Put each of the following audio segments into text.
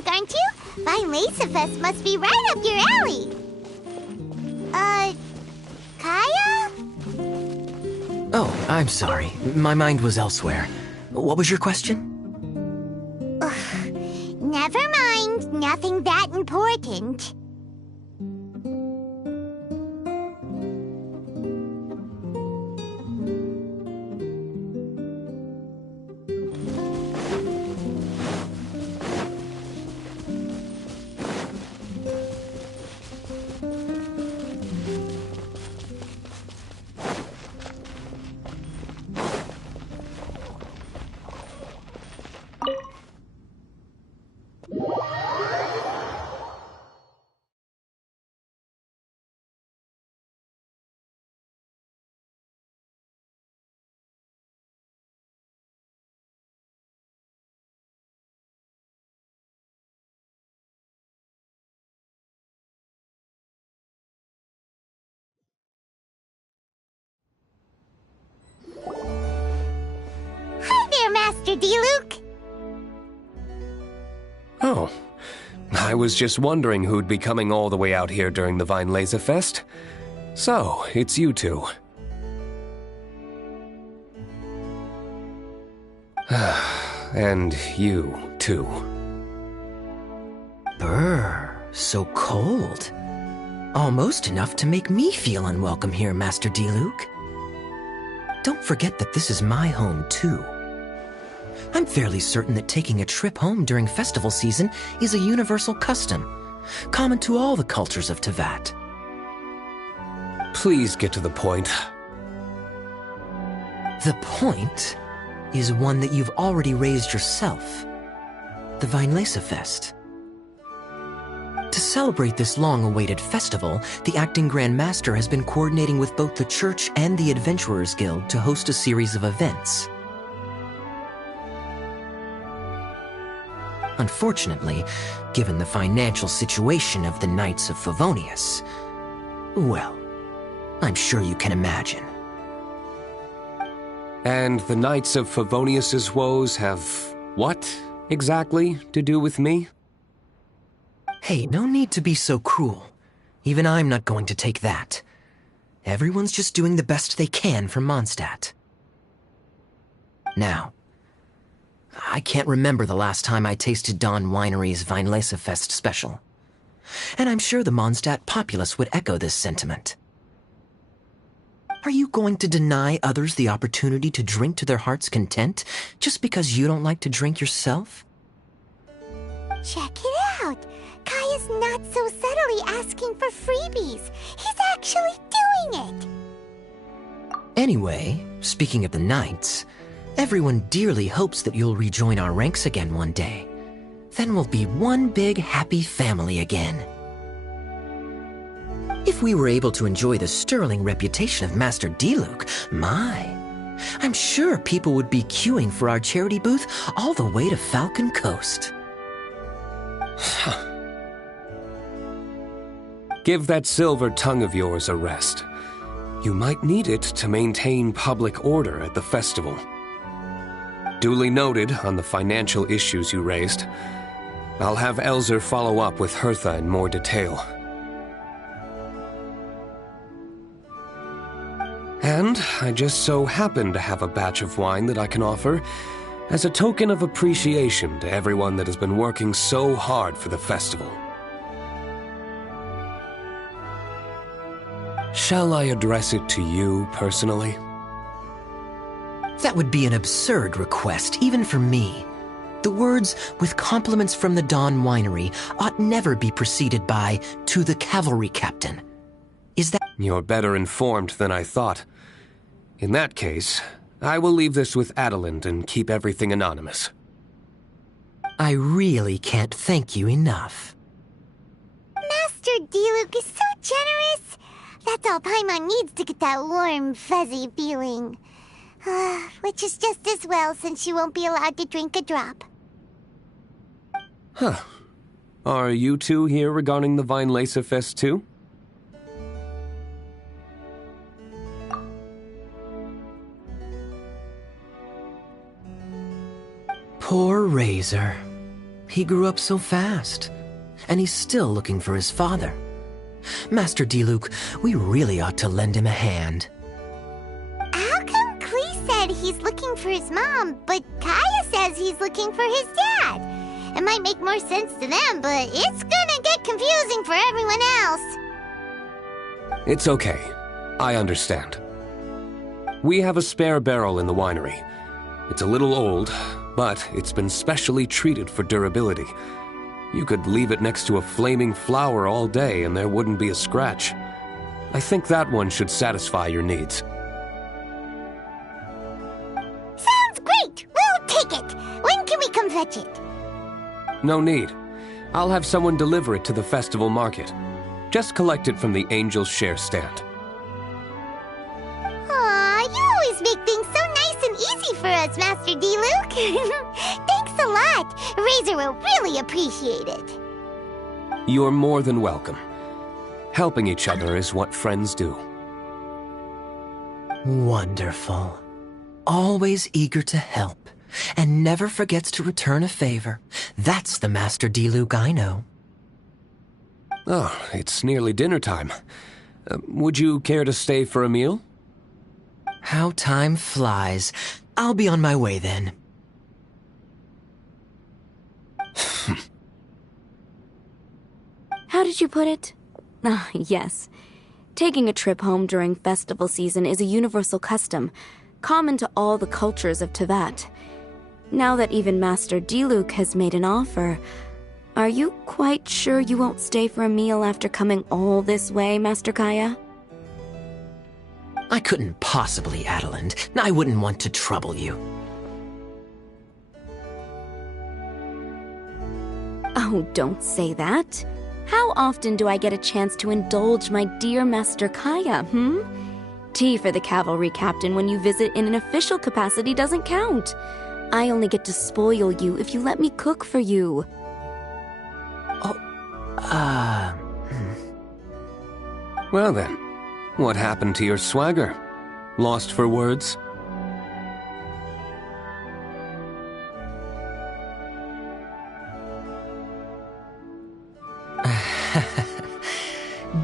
drink, aren't you? Fest must be right up your alley. Kaya? Oh, I'm sorry. My mind was elsewhere. What was your question? Never mind. Nothing that important. Master Diluc. Oh, I was just wondering who'd be coming all the way out here during the Fest. So, it's you two. And you, too. Brr, so cold. Almost enough to make me feel unwelcome here, Master Diluc. Don't forget that this is my home, too. I'm fairly certain that taking a trip home during festival season is a universal custom, common to all the cultures of Teyvat. Please get to the point. The point is one that you've already raised yourself. The Fest. To celebrate this long-awaited festival, the Acting Grand Master has been coordinating with both the Church and the Adventurers Guild to host a series of events. Unfortunately, given the financial situation of the Knights of Favonius, well, I'm sure you can imagine. And the Knights of Favonius's woes have what, exactly, to do with me? Hey, no need to be so cruel. Even I'm not going to take that. Everyone's just doing the best they can for Mondstadt. Now, I can't remember the last time I tasted Dawn Winery's Fest special. And I'm sure the Mondstadt populace would echo this sentiment. Are you going to deny others the opportunity to drink to their heart's content just because you don't like to drink yourself? Check it out! Kaya's not so subtly asking for freebies. He's actually doing it! Anyway, speaking of the Knights, everyone dearly hopes that you'll rejoin our ranks again one day. Then we'll be one big happy family again. If we were able to enjoy the sterling reputation of Master Diluc, I'm sure people would be queuing for our charity booth all the way to Falcon Coast. Give that silver tongue of yours a rest. You might need it to maintain public order at the festival. Duly noted on the financial issues you raised. I'll have Elzer follow up with Hertha in more detail. And I just so happen to have a batch of wine that I can offer as a token of appreciation to everyone that has been working so hard for the festival. Shall I address it to you personally? That would be an absurd request, even for me. The words, "with compliments from the Dawn Winery," ought never be preceded by, "to the cavalry captain." Is that— You're better informed than I thought. In that case, I will leave this with Adelind and keep everything anonymous. I really can't thank you enough. Master Diluc is so generous. That's all Paimon needs to get that warm, fuzzy feeling. Which is just as well, since you won't be allowed to drink a drop. Huh. Are you two here regarding the Fest too? Poor Razor. He grew up so fast, and he's still looking for his father. Master Diluc, we really ought to lend him a hand. How come Klee said he's looking for his mom, but Kaya says he's looking for his dad? It might make more sense to them, but it's gonna get confusing for everyone else. It's okay. I understand. We have a spare barrel in the winery. It's a little old, but it's been specially treated for durability. You could leave it next to a flaming flower all day and there wouldn't be a scratch. I think that one should satisfy your needs. Sounds great! We'll take it! When can we come fetch it? No need. I'll have someone deliver it to the festival market. Just collect it from the Angel's Share stand. Aw, you always make things so nice and easy for us, Master Diluc. Thanks a lot. Razor will really appreciate it. You're more than welcome. Helping each other is what friends do. Wonderful. Always eager to help, and never forgets to return a favor. That's the Master Diluc I know. Oh, it's nearly dinner time. Would you care to stay for a meal? How time flies. I'll be on my way then. How did you put it? Ah, yes. Taking a trip home during festival season is a universal custom, common to all the cultures of Teyvat. Now that even Master Diluc has made an offer, are you quite sure you won't stay for a meal after coming all this way, Master Kaya? I couldn't possibly, Adeland. I wouldn't want to trouble you. Oh, don't say that. How often do I get a chance to indulge my dear Master Kaya, Tea for the cavalry captain when you visit in an official capacity doesn't count. I only get to spoil you if you let me cook for you. Well then, what happened to your swagger? Lost for words?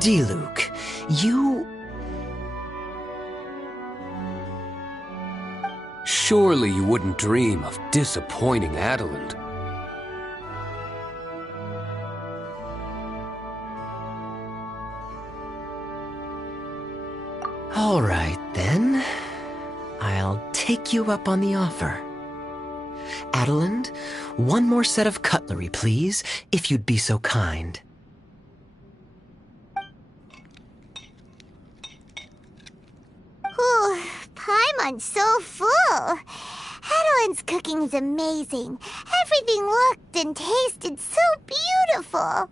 Diluc, you... Surely you wouldn't dream of disappointing Adeland. All right, then. I'll take you up on the offer. Adeland, one more set of cutlery, please, if you'd be so kind. Ooh, Paimon's so full. Adelin's cooking is amazing. Everything looked and tasted so beautiful.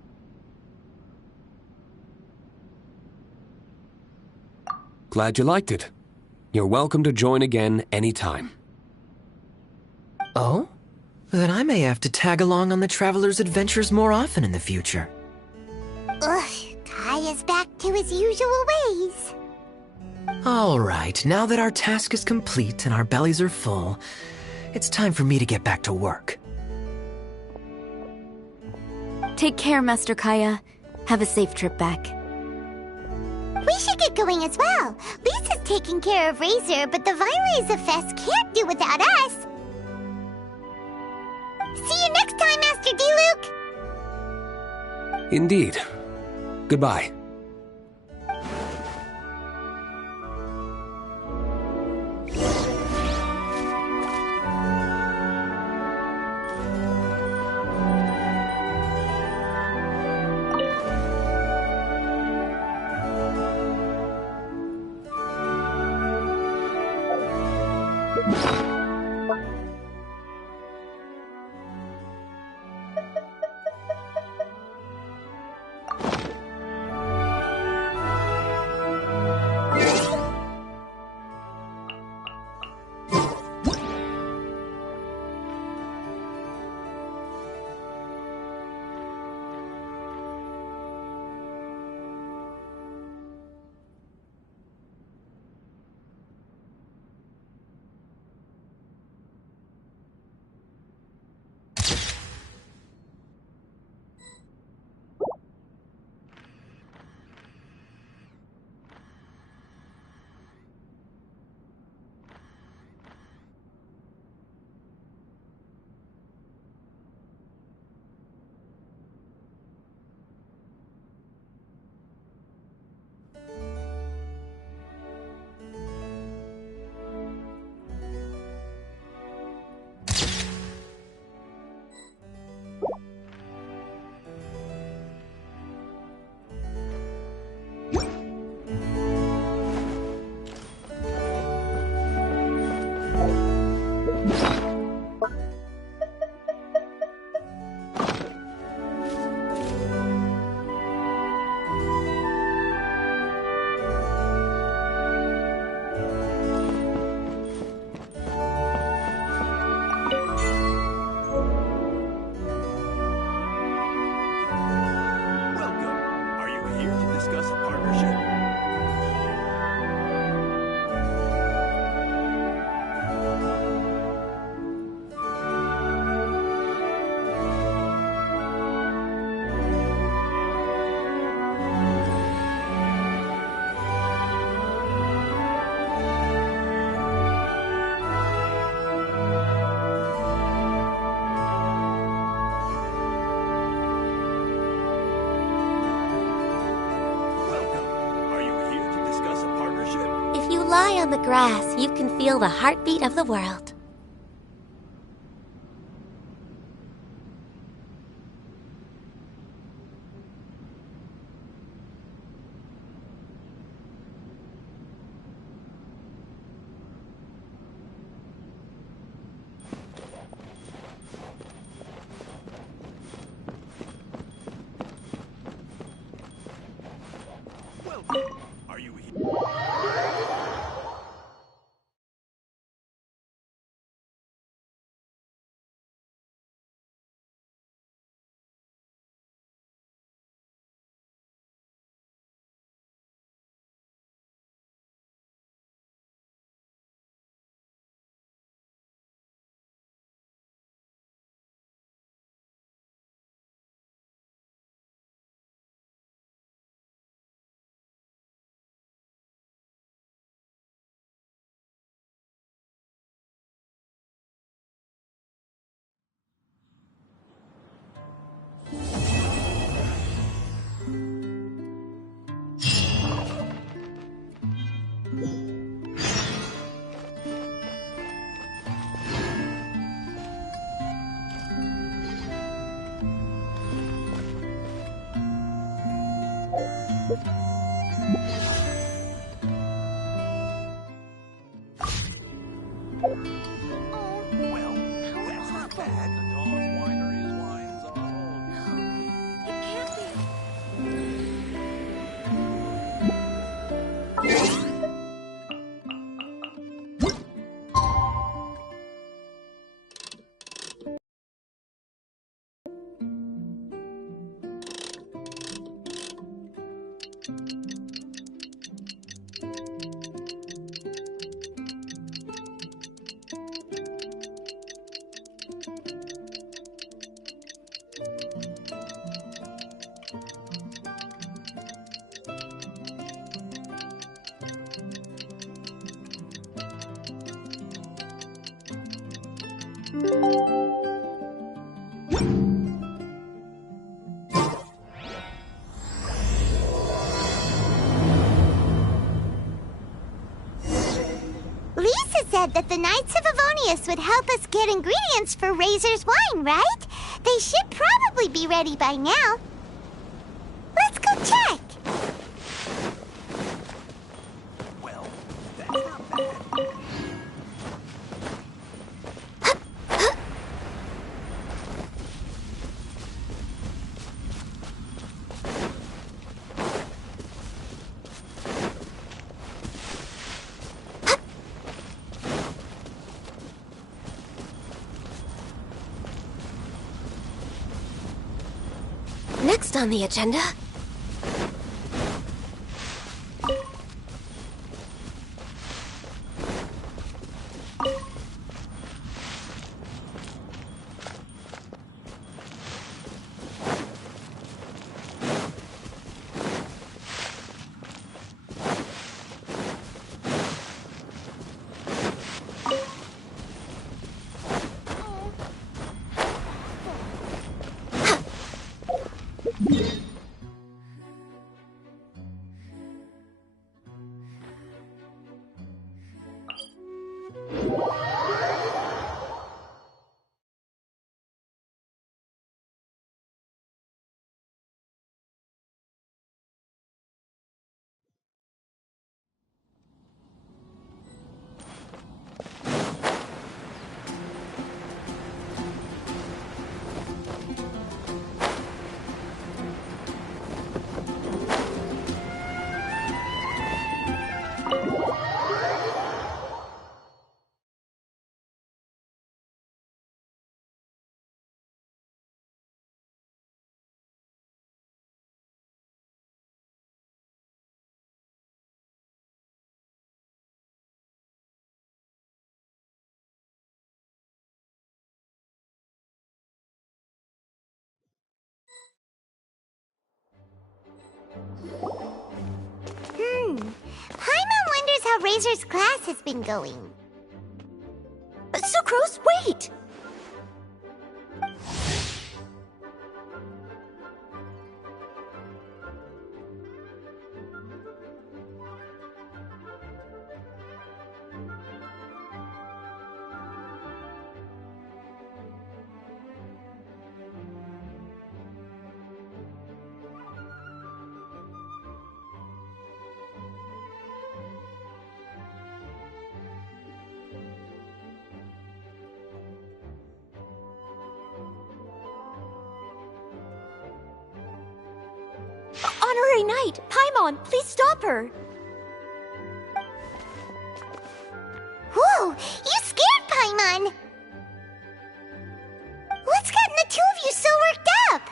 Glad you liked it. You're welcome to join again anytime. Oh? Then I may have to tag along on the Traveler's adventures more often in the future. Ugh, Kaya's back to his usual ways. All right, now that our task is complete and our bellies are full, it's time for me to get back to work. Take care, Master Kaya. Have a safe trip back. We should get going as well. Lisa's taking care of Razor, but the Vileza Fest can't do without us. See you next time, Master Diluc! Indeed. Goodbye. on the grass, you can feel the heartbeat of the world. Are you here? Well, that's not bad. The dog winery's wines are all good. It can't be. Lisa said that the Knights of Avonius would help us get ingredients for Razor's wine, right? They should probably be ready by now. Let's go check. Well, that's not bad. Next on the agenda. Paimon wonders how Razor's class has been going. Sucrose, wait! Honorary Knight! Paimon, please stop her! Whoa! You scared Paimon! What's gotten the two of you so worked up?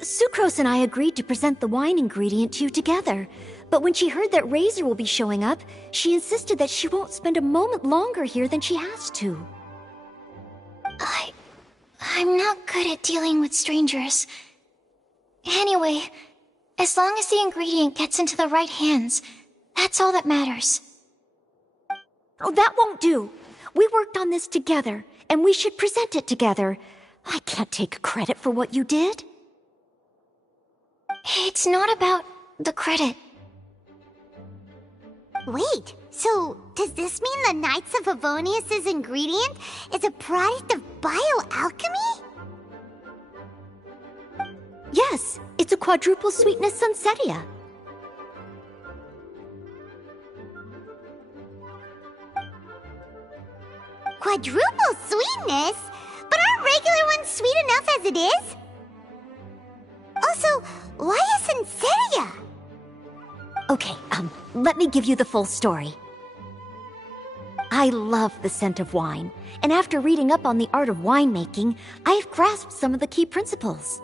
Sucrose and I agreed to present the wine ingredient to you together. But when she heard that Razor will be showing up, she insisted that she won't spend a moment longer here than she has to. I'm not good at dealing with strangers. Anyway, as long as the ingredient gets into the right hands, that's all that matters. Oh, that won't do. We worked on this together, and we should present it together. I can't take credit for what you did. It's not about the credit. Wait, so does this mean the Knights of Favonius' ingredient is a product of bioalchemy? Yes, it's a quadruple sweetness Sunsetia. Quadruple sweetness? But aren't regular ones sweet enough as it is? Also, why a Sunsetia? Okay, let me give you the full story. I love the scent of wine, and after reading up on the art of winemaking, I've grasped some of the key principles.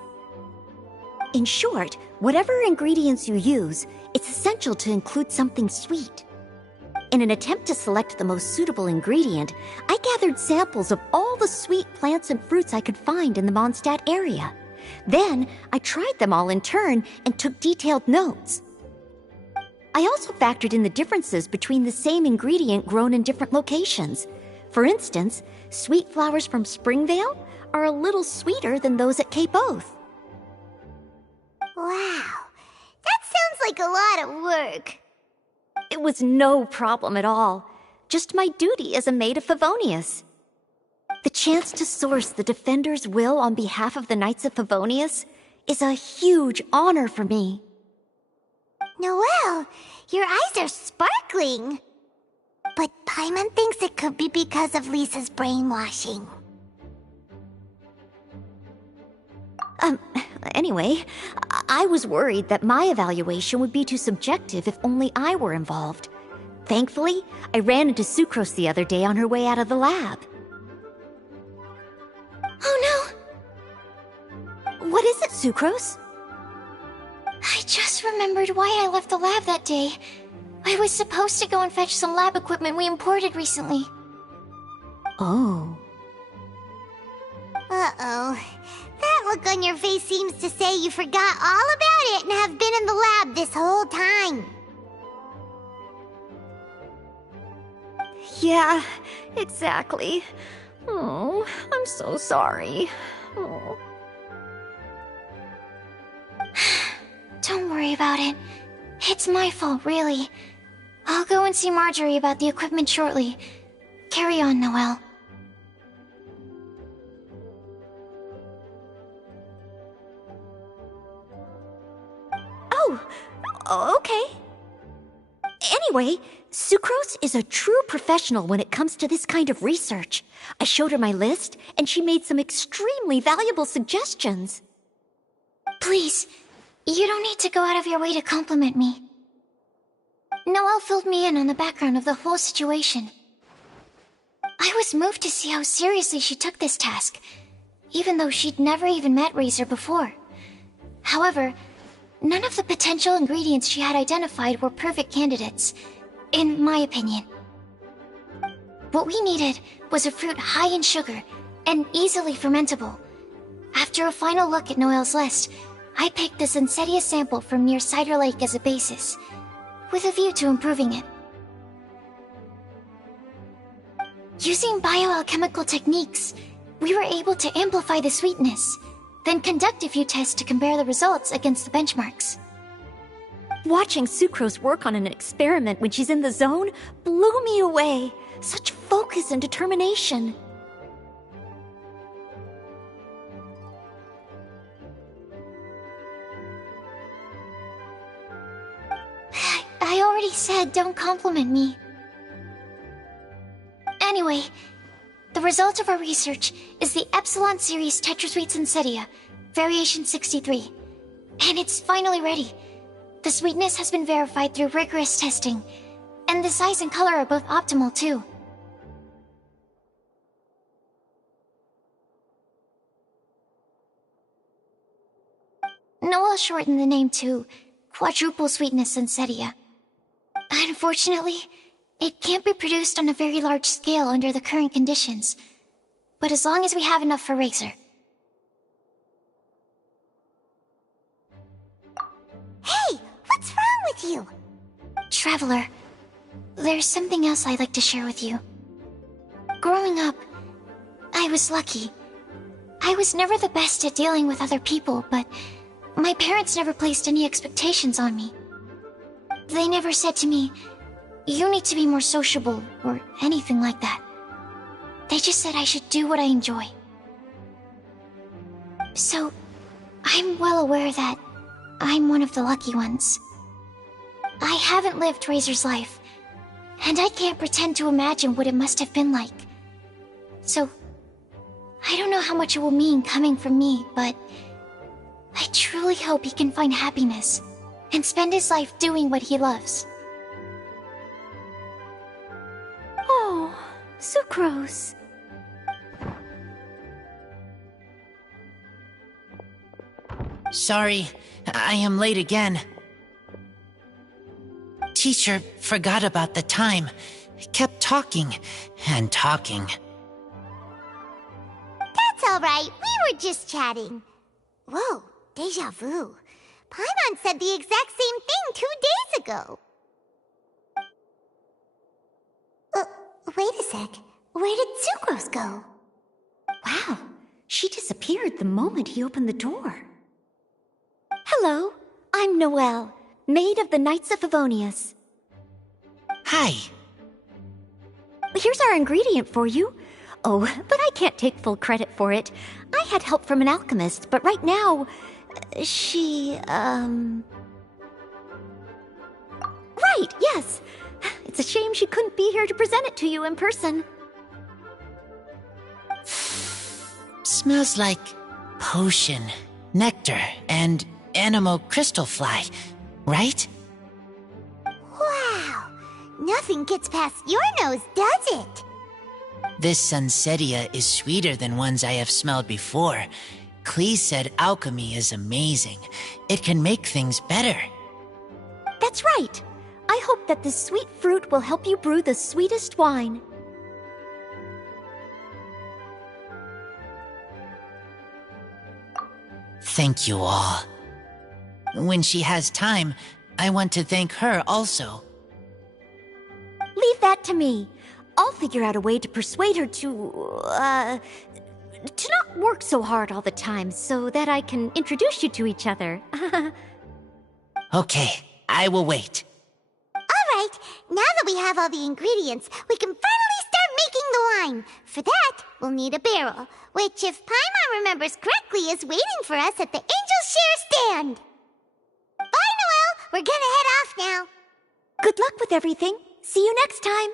In short, whatever ingredients you use, it's essential to include something sweet. In an attempt to select the most suitable ingredient, I gathered samples of all the sweet plants and fruits I could find in the Mondstadt area. Then, I tried them all in turn and took detailed notes. I also factored in the differences between the same ingredient grown in different locations. For instance, sweet flowers from Springvale are a little sweeter than those at Cape Oath. Wow, that sounds like a lot of work. It was no problem at all. Just my duty as a maid of Favonius. The chance to source the Defender's will on behalf of the Knights of Favonius is a huge honor for me. Noelle, your eyes are sparkling. But Paimon thinks it could be because of Lisa's brainwashing. Anyway, I was worried that my evaluation would be too subjective if only I were involved. Thankfully, I ran into Sucrose the other day on her way out of the lab. Oh no! What is it, Sucrose? I just remembered why I left the lab that day. I was supposed to go and fetch some lab equipment we imported recently. Oh. Uh-oh. That look on your face seems to say you forgot all about it and have been in the lab this whole time. Yeah, exactly. Oh, I'm so sorry. Oh. Don't worry about it. It's my fault, really. I'll go and see Marjorie about the equipment shortly. Carry on, Noelle. Oh, okay. Anyway, Sucrose is a true professional when it comes to this kind of research. I showed her my list, and she made some extremely valuable suggestions. Please, you don't need to go out of your way to compliment me. Noelle filled me in on the background of the whole situation. I was moved to see how seriously she took this task, even though she'd never even met Razor before. However, none of the potential ingredients she had identified were perfect candidates, in my opinion. What we needed was a fruit high in sugar and easily fermentable. After a final look at Noelle's list, I picked the Sunsetia sample from near Cider Lake as a basis, with a view to improving it. Using bioalchemical techniques, we were able to amplify the sweetness, then conduct a few tests to compare the results against the benchmarks. Watching Sucrose work on an experiment when she's in the zone blew me away. Such focus and determination. I already said don't compliment me. Anyway, the result of our research is the Epsilon Series Tetrasweet Sunsetia, Variation 63. And it's finally ready. The sweetness has been verified through rigorous testing, and the size and color are both optimal too. Noel shortened the name to Quadruple Sweetness Sunsetia. Unfortunately, it can't be produced on a very large scale under the current conditions, but as long as we have enough for Razor. Hey, what's wrong with you? Traveler, there's something else I'd like to share with you. Growing up, I was lucky. I was never the best at dealing with other people, but my parents never placed any expectations on me. They never said to me, "You need to be more sociable," or anything like that. They just said I should do what I enjoy. So, I'm well aware that I'm one of the lucky ones. I haven't lived Razor's life, and I can't pretend to imagine what it must have been like. So, I don't know how much it will mean coming from me, but I truly hope he can find happiness and spend his life doing what he loves. Oh, Sucrose. Sorry, I am late again. Teacher forgot about the time. Kept talking and talking. That's alright, we were just chatting. Whoa, deja vu. Paimon said the exact same thing 2 days ago. Wait a sec. Where did Sucrose go? Wow, she disappeared the moment he opened the door. Hello, I'm Noelle, maid of the Knights of Favonius. Hi. Here's our ingredient for you. Oh, but I can't take full credit for it. I had help from an alchemist, but right now, she, Right, yes. It's a shame she couldn't be here to present it to you in person. Smells like potion, nectar, and animal crystal fly, right? Wow, nothing gets past your nose, does it? This Sunsetia is sweeter than ones I have smelled before. Klee said alchemy is amazing. It can make things better. That's right. I hope that this sweet fruit will help you brew the sweetest wine. Thank you all. When she has time, I want to thank her also. Leave that to me. I'll figure out a way to persuade her to not work so hard all the time so that I can introduce you to each other. Okay, I will wait. Alright, now that we have all the ingredients, we can finally start making the wine. For that, we'll need a barrel, which, if Paimon remembers correctly, is waiting for us at the Angel Share stand. Bye, Noelle! We're gonna head off now. Good luck with everything. See you next time.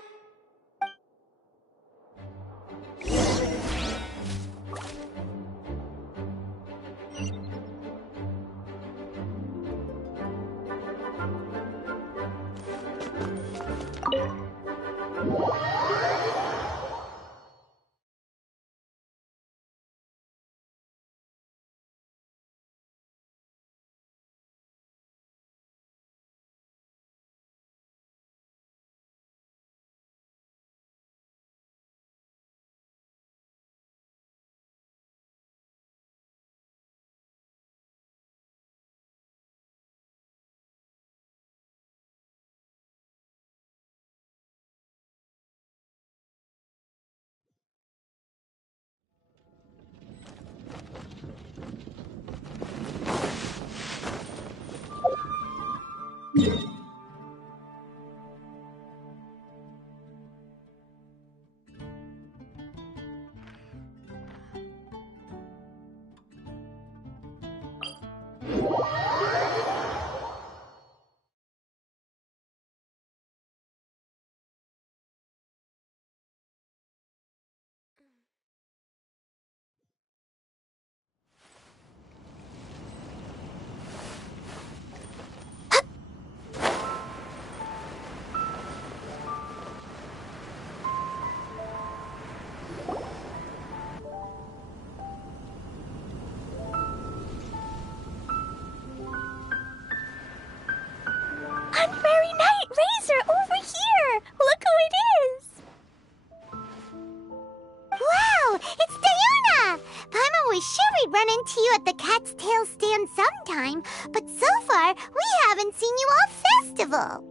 we'd run into you at the Cat's Tail stand sometime, but so far, we haven't seen you all festival.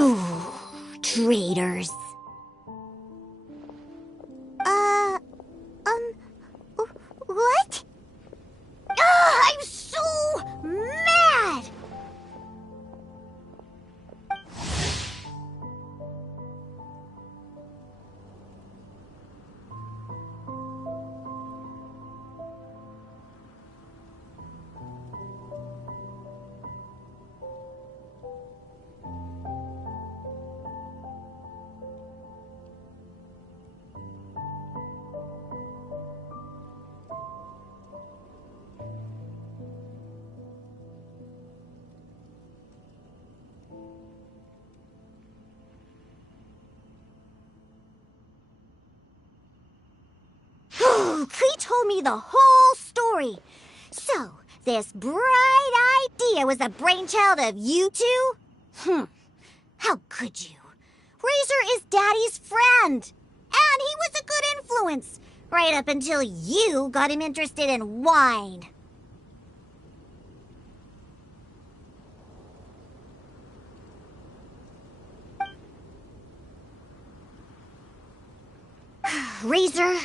Ooh, traitors. What? I'm so mad! Klee told me the whole story. So, this bright idea was the brainchild of you two? How could you? Razor is Daddy's friend. And he was a good influence. Right up until you got him interested in wine. Razor,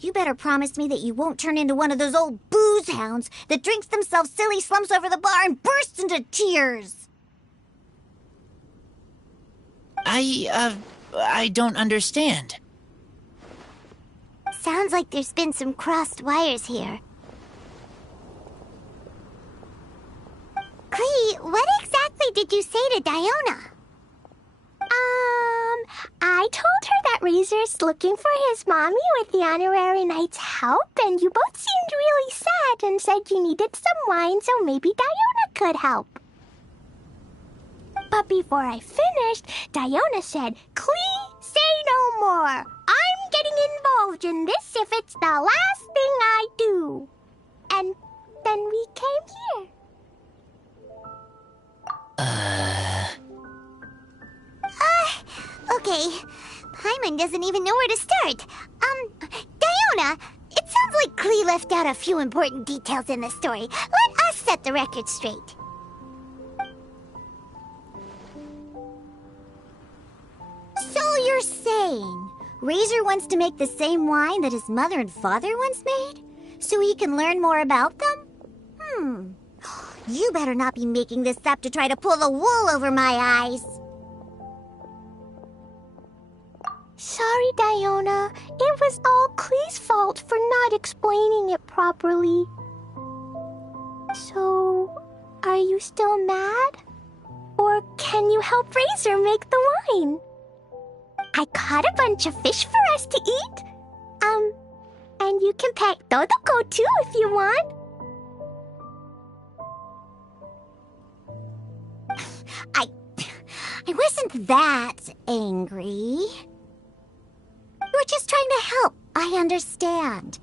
you better promise me that you won't turn into one of those old booze hounds that drinks themselves silly, slumps over the bar, and bursts into tears. I don't understand. Sounds like there's been some crossed wires here. Klee, what exactly did you say to Diona? I told her that Razor's looking for his mommy with the honorary knight's help, and you both seemed really sad and said you needed some wine, so maybe Diona could help. But before I finished, Diona said, "Klee, say no more. I'm getting involved in this if it's the last thing I do." And then we came here. Okay. Paimon doesn't even know where to start. Diona, it sounds like Klee left out a few important details in the story. Let us set the record straight. So you're saying Razor wants to make the same wine that his mother and father once made? So he can learn more about them? You better not be making this up to try to pull the wool over my eyes. Sorry, Diona. It was all Klee's fault for not explaining it properly. So, are you still mad? Or can you help Razor make the wine? I caught a bunch of fish for us to eat. And you can pet Dodoko too if you want. I wasn't that angry. You were just trying to help. I understand.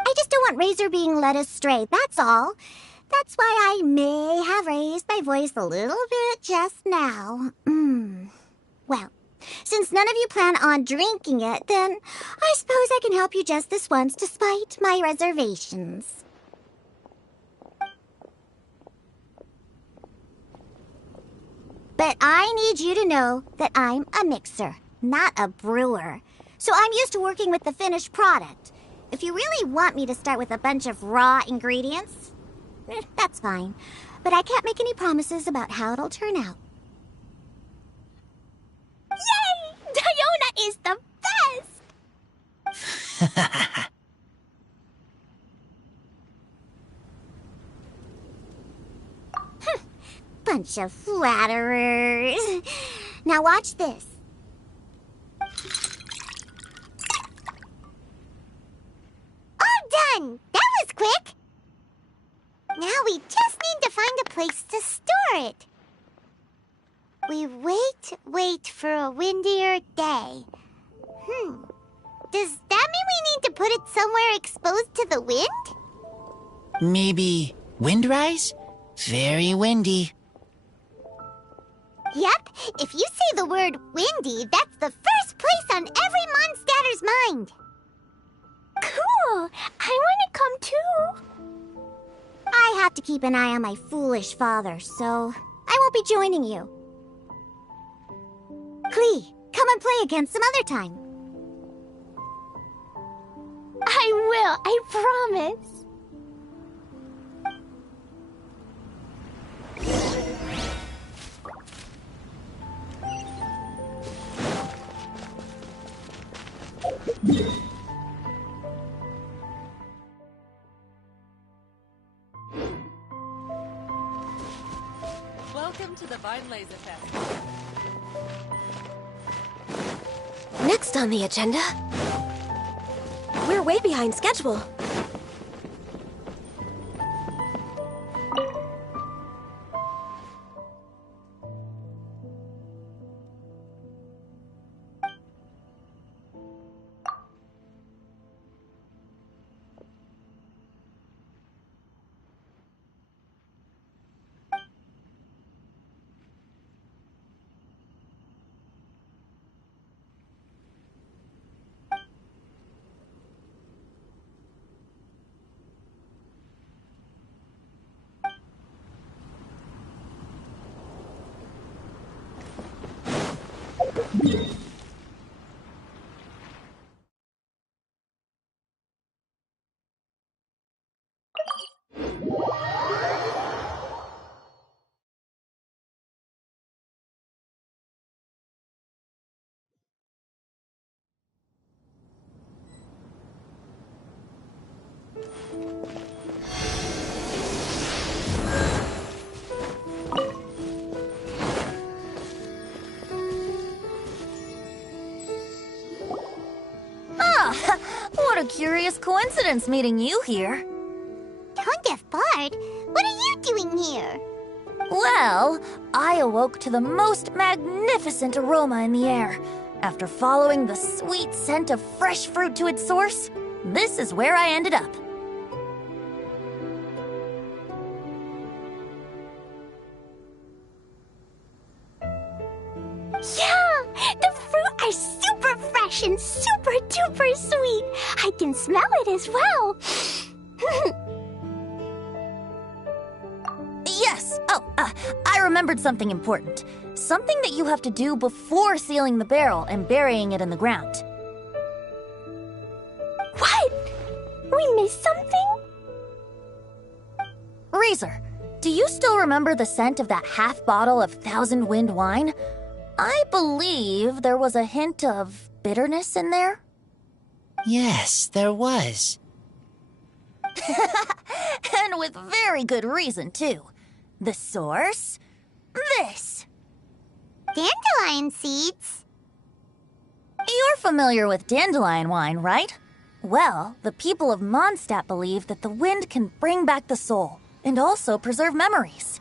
I just don't want Razor being led astray, that's all. That's why I may have raised my voice a little bit just now. Well, since none of you plan on drinking it, then I suppose I can help you just this once despite my reservations. But I need you to know that I'm a mixer, not a brewer. So I'm used to working with the finished product. If you really want me to start with a bunch of raw ingredients, that's fine. But I can't make any promises about how it'll turn out. Yay! Diona is the best! Bunch of flatterers. Now watch this. All done! That was quick! Now we just need to find a place to store it. We wait for a windier day. Does that mean we need to put it somewhere exposed to the wind? Maybe windrise? Very windy. Yep, if you say the word windy, that's the first place on every Mondstatter's mind. Cool! I want to come too! I have to keep an eye on my foolish father, so I won't be joining you. Klee, come and play again some other time. I will, I promise. Welcome to the Vine Laser Fest. Next on the agenda... We're way behind schedule. What a curious coincidence meeting you here. Don't get bored. What are you doing here? Well, I awoke to the most magnificent aroma in the air. After following the sweet scent of fresh fruit to its source, this is where I ended up. Yeah! The fruit are super fresh and super duper sweet. I can smell it as well. Yes! I remembered something important. Something that you have to do before sealing the barrel and burying it in the ground. What? We missed something? Razor, do you still remember the scent of that half bottle of Thousand Wind wine? I believe there was a hint of bitterness in there. Yes, there was. And with very good reason, too. The source? This. Dandelion seeds? You're familiar with dandelion wine, right? Well, the people of Mondstadt believe that the wind can bring back the soul and also preserve memories.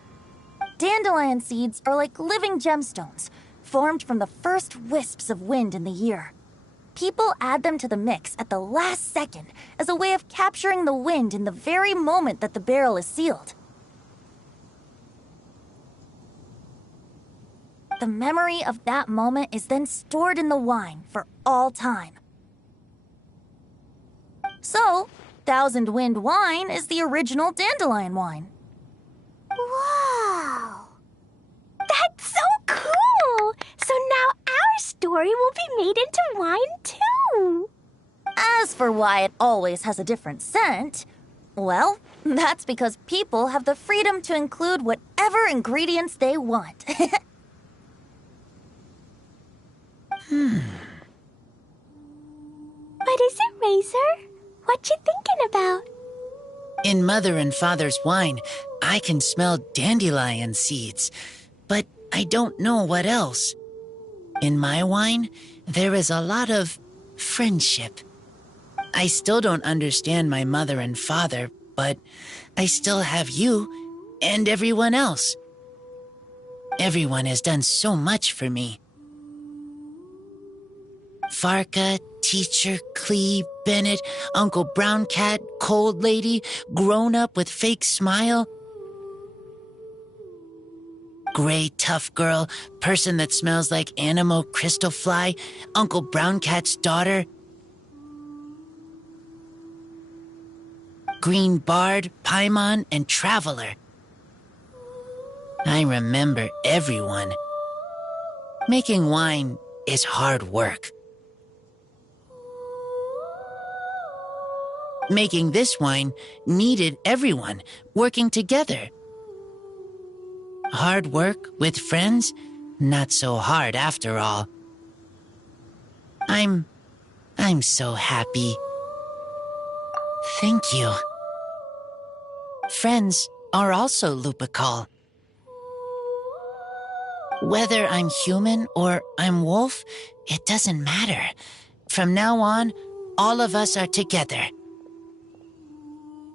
Dandelion seeds are like living gemstones, formed from the first wisps of wind in the year. People add them to the mix at the last second as a way of capturing the wind in the very moment that the barrel is sealed. The memory of that moment is then stored in the wine for all time. So, Thousand Wind wine is the original dandelion wine. Wow! That's so cool! So now our story will be made into wine too! As for why it always has a different scent, well, that's because people have the freedom to include whatever ingredients they want. What is it, Razor? What you thinking about? In Mother and Father's wine, I can smell dandelion seeds, but I don't know what else. In my wine, there is a lot of friendship. I still don't understand my mother and father, but I still have you and everyone else. Everyone has done so much for me. Farka, Teacher, Klee, Bennett, Uncle Brown Cat, Cold Lady, Grown Up with Fake Smile, Gray Tough Girl, Person that Smells like Animo Crystal Fly, Uncle Brown Cat's daughter. Green Bard, Paimon, and Traveler. I remember everyone. Making wine is hard work. Making this wine needed everyone working together. Hard work with friends? Not so hard after all. I'm so happy. Thank you. Friends are also Lupical. Whether I'm human or I'm wolf, it doesn't matter. From now on, all of us are together.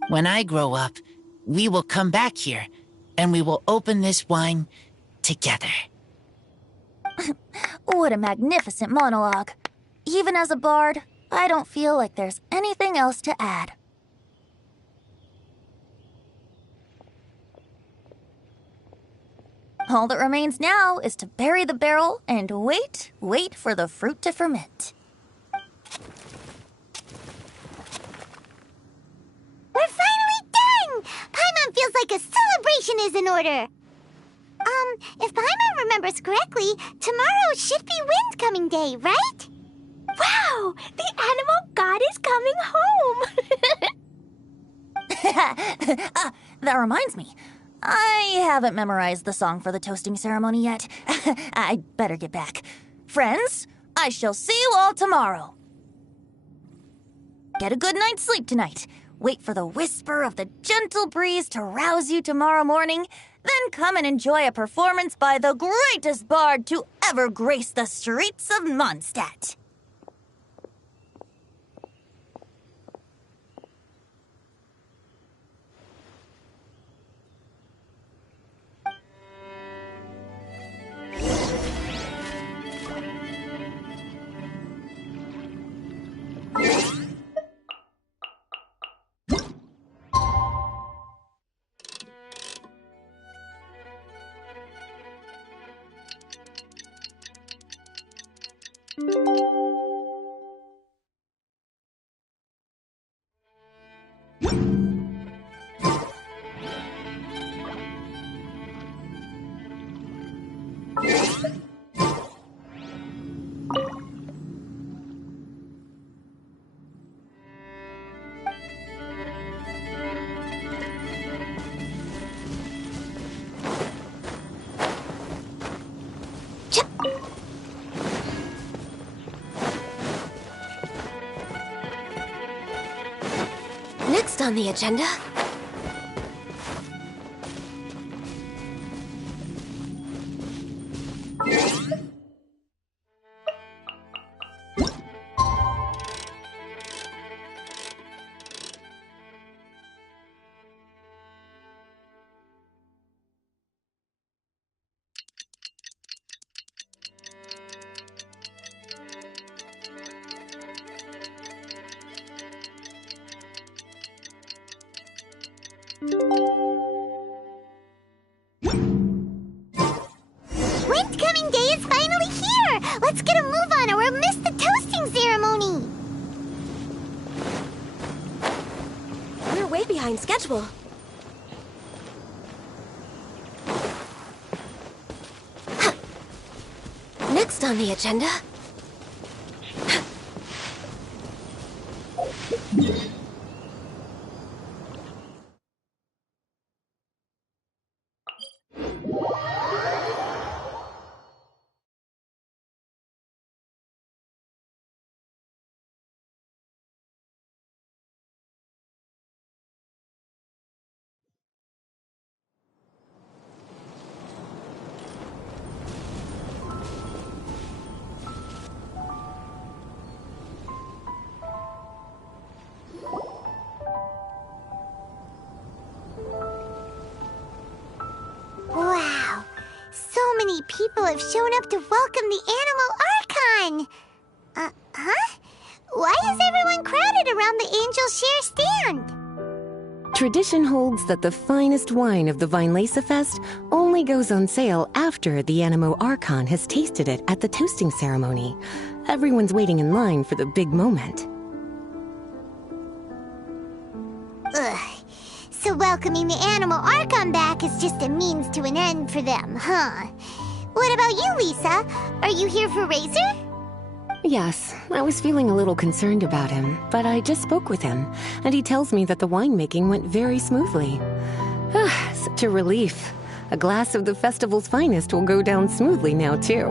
When I grow up, we will come back here, and we will open this wine together. What a magnificent monologue. Even as a bard, I don't feel like there's anything else to add. All that remains now is to bury the barrel and wait for the fruit to ferment. We're finally done! Paimon feels like a celebration is in order. If Paimon remembers correctly, tomorrow should be Windcoming Day, right? Wow! The animal god is coming home! That reminds me. I haven't memorized the song for the toasting ceremony yet. I'd better get back. Friends, I shall see you all tomorrow. Get a good night's sleep tonight. Wait for the whisper of the gentle breeze to rouse you tomorrow morning. Then come and enjoy a performance by the greatest bard to ever grace the streets of Mondstadt. Next on the agenda... Windcoming Day is finally here! Let's get a move on or we'll miss the toasting ceremony! We're way behind schedule. Next on the agenda... Wow, so many people have shown up to welcome the Animal Archon! Huh? Why is everyone crowded around the Angel Share stand? Tradition holds that the finest wine of the Weinlese Fest only goes on sale after the Animo Archon has tasted it at the toasting ceremony. Everyone's waiting in line for the big moment. Ugh. So welcoming the Animal Archon back is just a means to an end for them, huh? What about you, Lisa? Are you here for Razor? Yes, I was feeling a little concerned about him, but I just spoke with him, and he tells me that the winemaking went very smoothly. Such a relief. A glass of the festival's finest will go down smoothly now, too.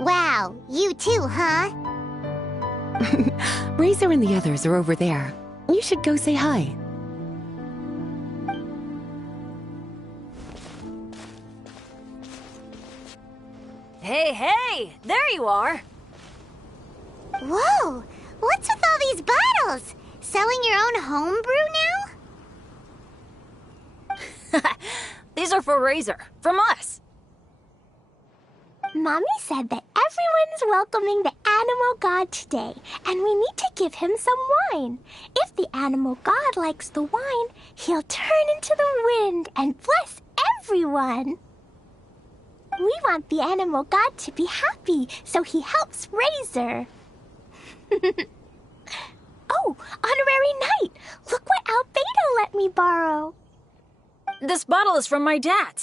Wow, you too, huh? Razor and the others are over there. You should go say hi. Hey! There you are! Whoa! What's with all these bottles? Selling your own homebrew now? These are for Razor, from us. Mommy said that everyone's welcoming the animal god today, and we need to give him some wine. If the animal god likes the wine, he'll turn into the wind and bless everyone. We want the animal god to be happy, so he helps Razor. Oh, honorary knight! Look what Albedo let me borrow. This bottle is from my dad.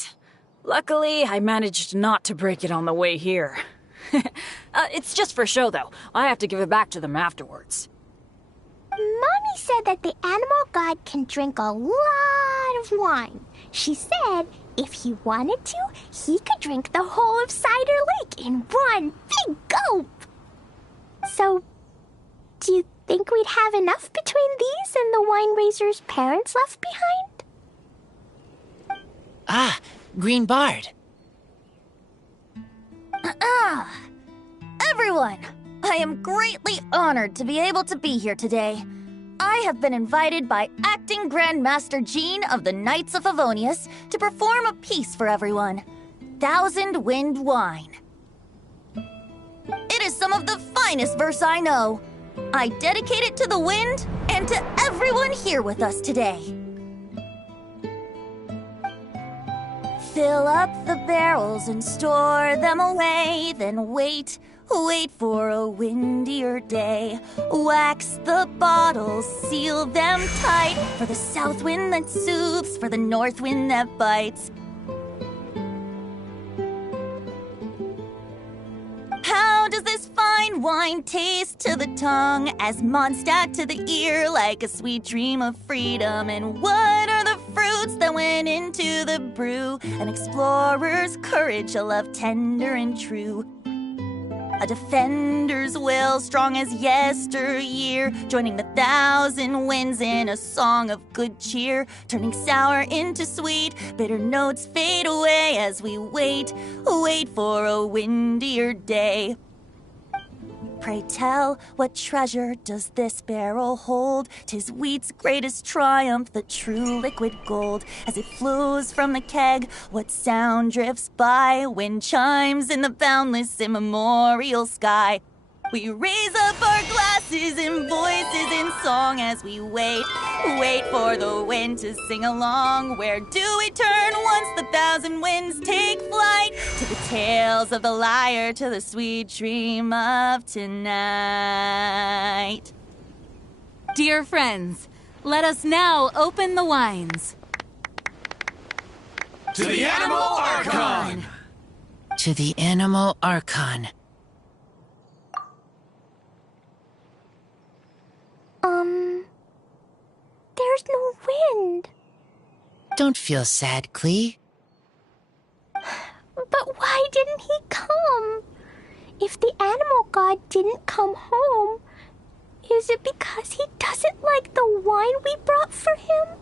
Luckily, I managed not to break it on the way here. It's just for show, though. I have to give it back to them afterwards. Mommy said that the animal god can drink a lot of wine. She said if he wanted to, he could drink the whole of Cider Lake in one big gulp. So, do you think we'd have enough between these and the wine raiser's parents left behind? Ah, Green Bard. Everyone, I am greatly honored to be able to be here today. I have been invited by Acting Grand Master Jean of the Knights of Favonius to perform a piece for everyone. Thousand Wind Wine. It is some of the finest verse I know. I dedicate it to the wind and to everyone here with us today. Fill up the barrels and store them away, then wait for a windier day. Wax the bottles, seal them tight, for the south wind that soothes, for the north wind that bites. How does this fine wine taste to the tongue, as Mondstadt to the ear, like a sweet dream of freedom? And what are the fruits that went into the brew? An explorer's courage, a love tender and true. A defender's will, strong as yesteryear, joining the thousand winds in a song of good cheer, turning sour into sweet, bitter notes fade away as we wait for a windier day. Pray tell, what treasure does this barrel hold? 'Tis wheat's greatest triumph, the true liquid gold. As it flows from the keg, what sound drifts by? Wind chimes in the boundless immemorial sky. We raise up our glasses and voices in song as we wait for the wind to sing along. Where do we turn once the thousand winds take flight? To the tales of the lyre, to the sweet dream of tonight. Dear friends, let us now open the wines. To the Animal Archon! To the Animal Archon. There's no wind. Don't feel sad, Klee. But why didn't he come? If the animal god didn't come home, is it because he doesn't like the wine we brought for him?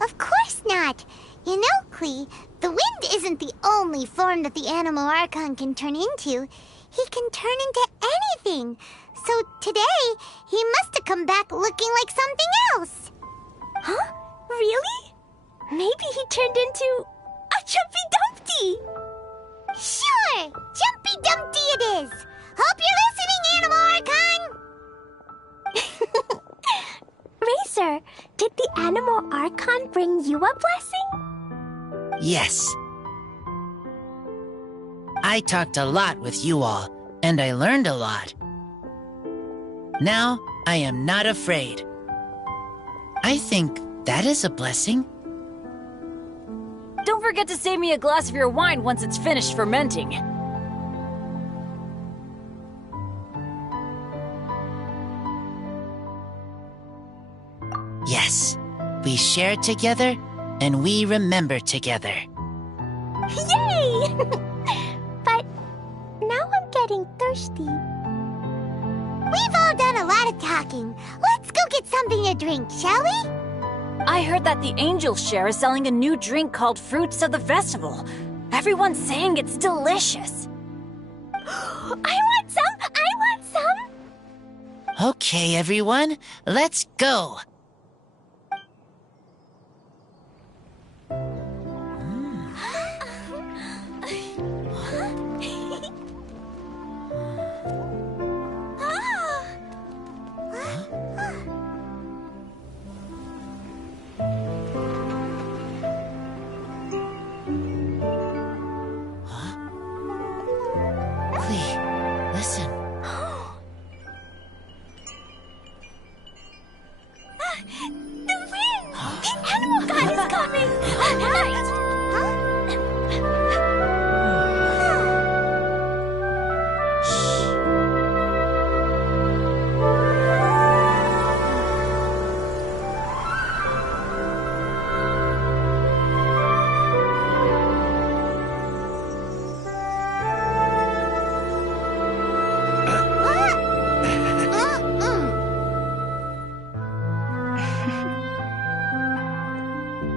Of course not. You know, Klee, the wind isn't the only form that the Animal Archon can turn into. He can turn into anything. So today, he must have come back looking like something else. Huh? Really? Maybe he turned into a Jumpy Dumpty. Sure! Jumpy Dumpty it is! Hope you're listening, Animal Archon! Razor, did the Animal Archon bring you a blessing? Yes. I talked a lot with you all, and I learned a lot. Now, I am not afraid. I think that is a blessing. Don't forget to save me a glass of your wine once it's finished fermenting. Yes, we share together, and we remember together. Yay! But now I'm getting thirsty. We've all done a lot of talking. Let's go get something to drink, shall we? I heard that the Angel Share is selling a new drink called Fruits of the Festival. Everyone's saying it's delicious. I want some! I want some! Okay, everyone, let's go. Listen. The wind! The animal god is coming! Right!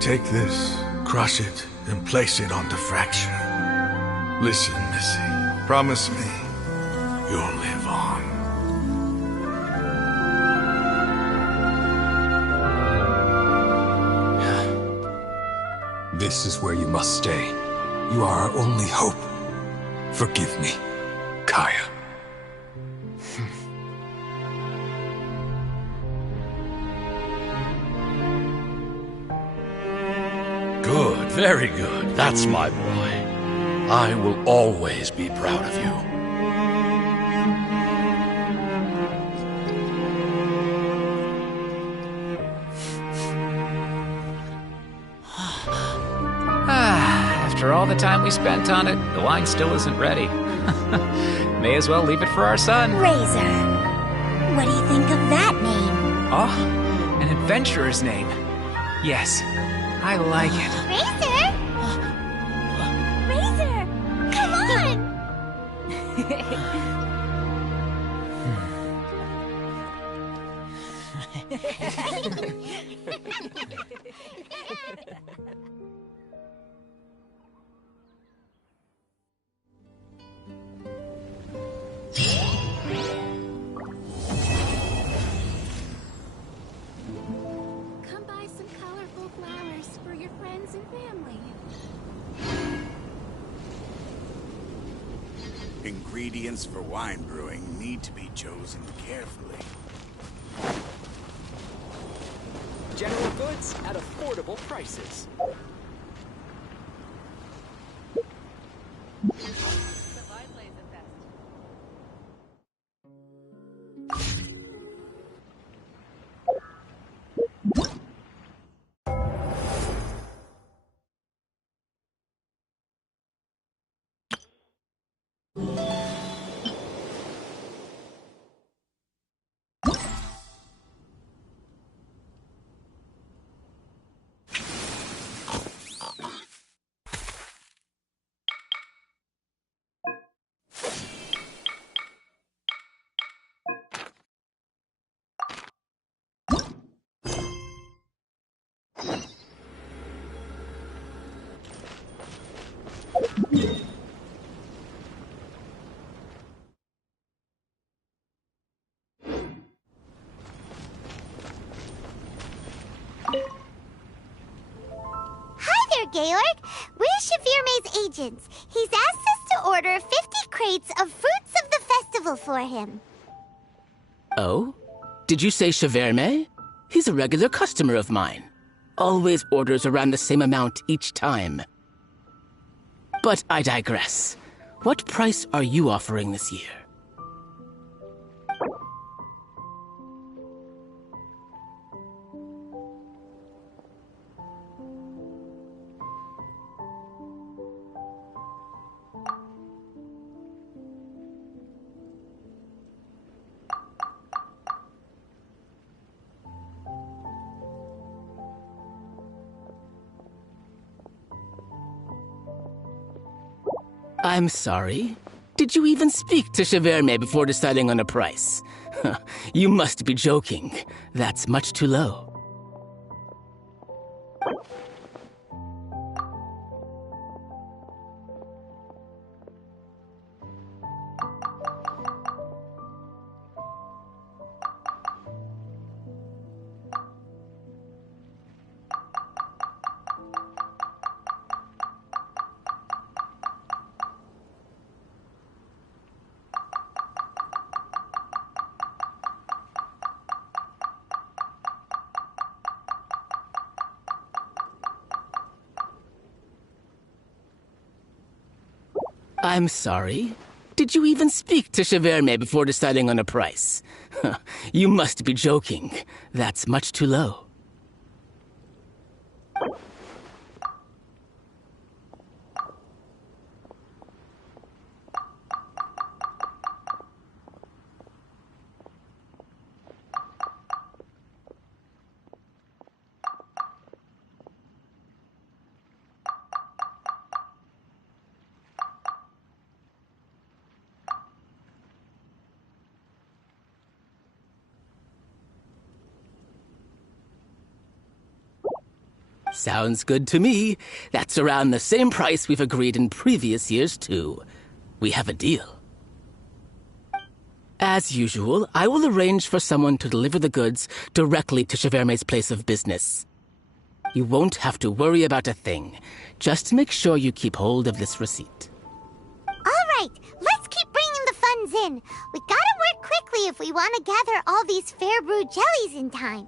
Take this, crush it, and place it on the fracture. Listen, Missy. Promise me you'll live on. This is where you must stay. You are our only hope. Forgive me, Kaya. Good, very good. That's my boy. I will always be proud of you. After all the time we spent on it, the wine still isn't ready. May as well leave it for our son. Razor. What do you think of that name? Oh, an adventurer's name. Yes, I like it. Razor? Razor! Come Come buy some colorful flowers for your friends and family. Ingredients for wine brewing need to be chosen carefully. General goods at affordable prices. Georg. We're Shafirme's agents. He's asked us to order 50 crates of fruits of the festival for him. Oh? Did you say Shaverme? He's a regular customer of mine. Always orders around the same amount each time. But I digress. What price are you offering this year? I'm sorry. Did you even speak to Cheverme before deciding on a price? You must be joking. That's much too low. I'm sorry. Did you even speak to Cheverme before deciding on a price? You must be joking. That's much too low. Sounds good to me. That's around the same price we've agreed in previous years, too. We have a deal. As usual, I will arrange for someone to deliver the goods directly to Cheverme's place of business. You won't have to worry about a thing. Just make sure you keep hold of this receipt. All right, let's keep bringing the funds in. We gotta work quickly if we want to gather all these fair brew jellies in time.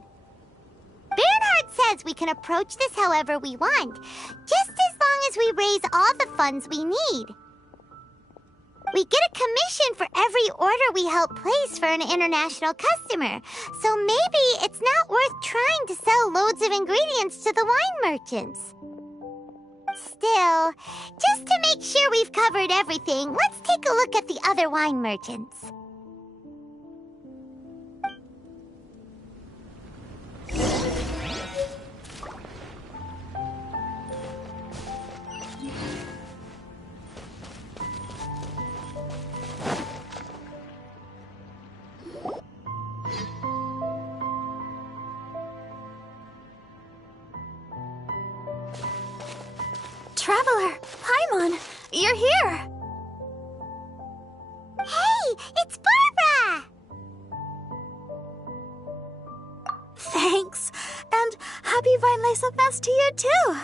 Bernhard says we can approach this however we want, just as long as we raise all the funds we need. We get a commission for every order we help place for an international customer, so maybe it's not worth trying to sell loads of ingredients to the wine merchants. Still, just to make sure we've covered everything, let's take a look at the other wine merchants. Traveler, Paimon, you're here! Hey, it's Barbara! Thanks, and happy Weinlese Fest to you too!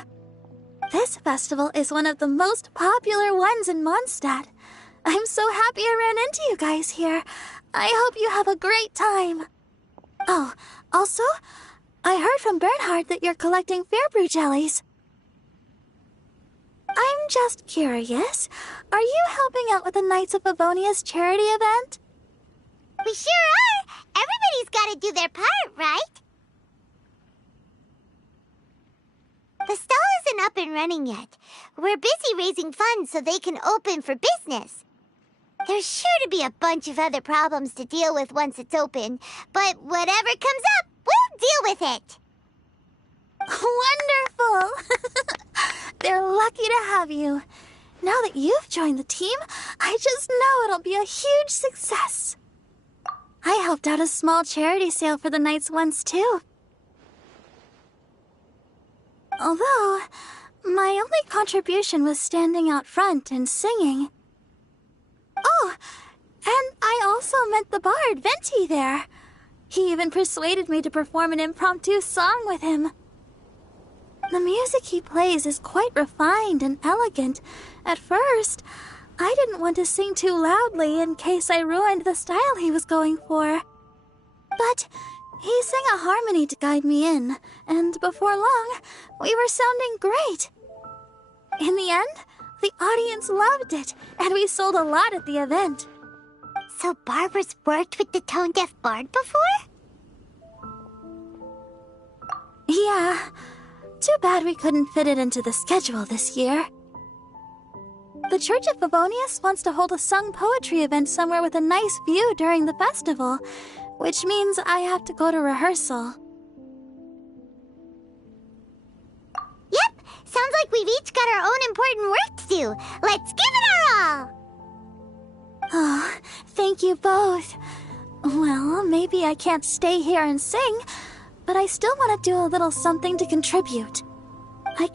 This festival is one of the most popular ones in Mondstadt. I'm so happy I ran into you guys here. I hope you have a great time. Oh, also, I heard from Bernhard that you're collecting Fairbrew jellies. I'm just curious, are you helping out with the Knights of Favonia's charity event? We sure are! Everybody's gotta do their part, right? The stall isn't up and running yet. We're busy raising funds so they can open for business. There's sure to be a bunch of other problems to deal with once it's open, but whatever comes up, we'll deal with it. Wonderful! They're lucky to have you. Now that you've joined the team, I just know it'll be a huge success. I helped out a small charity sale for the Knights once, too. Although, my only contribution was standing out front and singing. Oh, and I also met the bard, Venti, there. He even persuaded me to perform an impromptu song with him. The music he plays is quite refined and elegant. At first, I didn't want to sing too loudly in case I ruined the style he was going for. But he sang a harmony to guide me in, and before long, we were sounding great. In the end, the audience loved it, and we sold a lot at the event. So Barbara's worked with the tone-deaf bard before? Yeah. Too bad we couldn't fit it into the schedule this year. The Church of Favonius wants to hold a sung poetry event somewhere with a nice view during the festival, which means I have to go to rehearsal. Yep, sounds like we've each got our own important work to do. Let's give it our all! Thank you both. Well, maybe I can't stay here and sing, but I still want to do a little something to contribute. I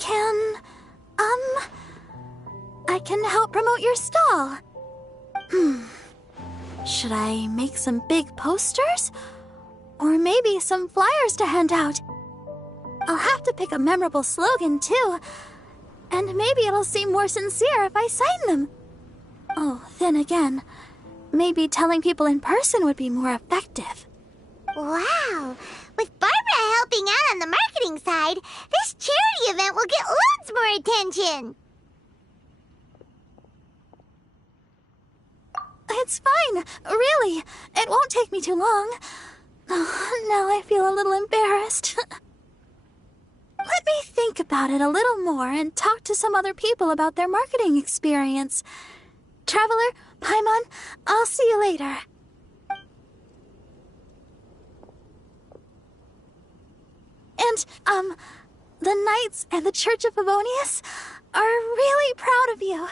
can help promote your stall. Should I make some big posters? Or maybe some flyers to hand out? I'll have to pick a memorable slogan, too. And maybe it'll seem more sincere if I sign them. Oh, then again, maybe telling people in person would be more effective. Wow! With Barbara helping out on the marketing side, this charity event will get loads more attention! It's fine, really. It won't take me too long. Oh, now I feel a little embarrassed. Let me think about it a little more and talk to some other people about their marketing experience. Traveler, Paimon, I'll see you later. And, the Knights and the Church of Favonius are really proud of you.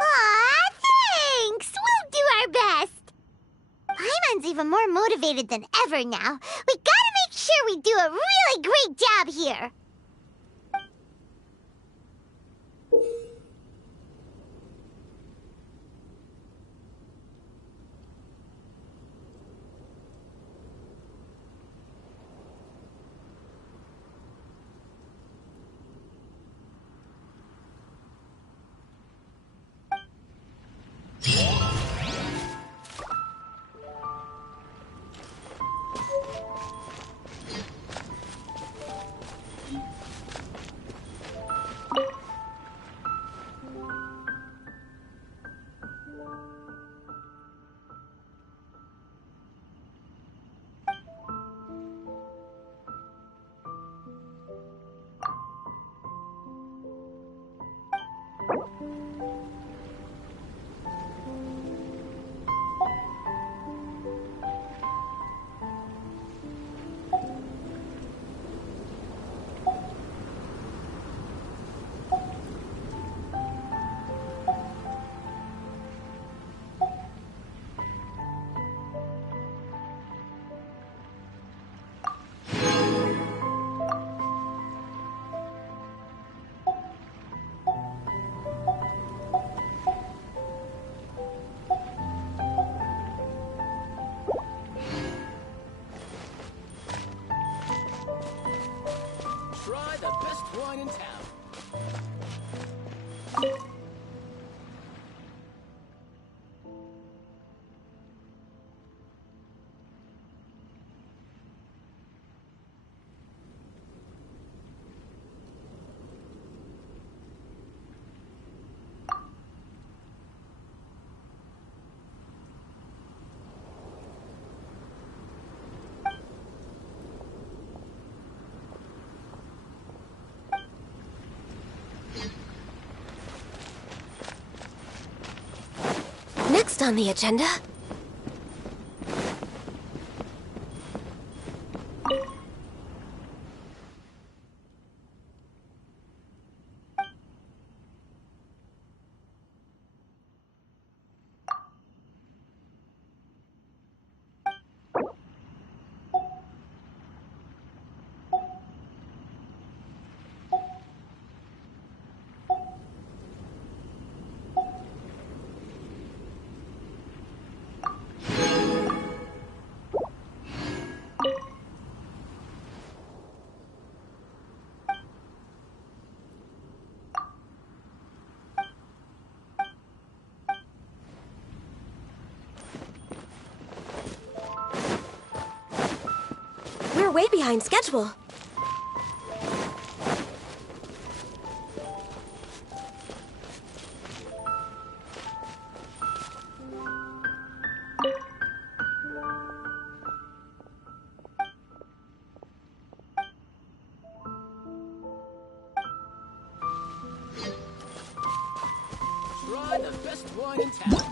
Aw, thanks! We'll do our best! Paimon's even more motivated than ever now. We gotta make sure we do a really great job here! Try the best wine in town. Next on the agenda... We're way behind schedule. Try the best wine in town.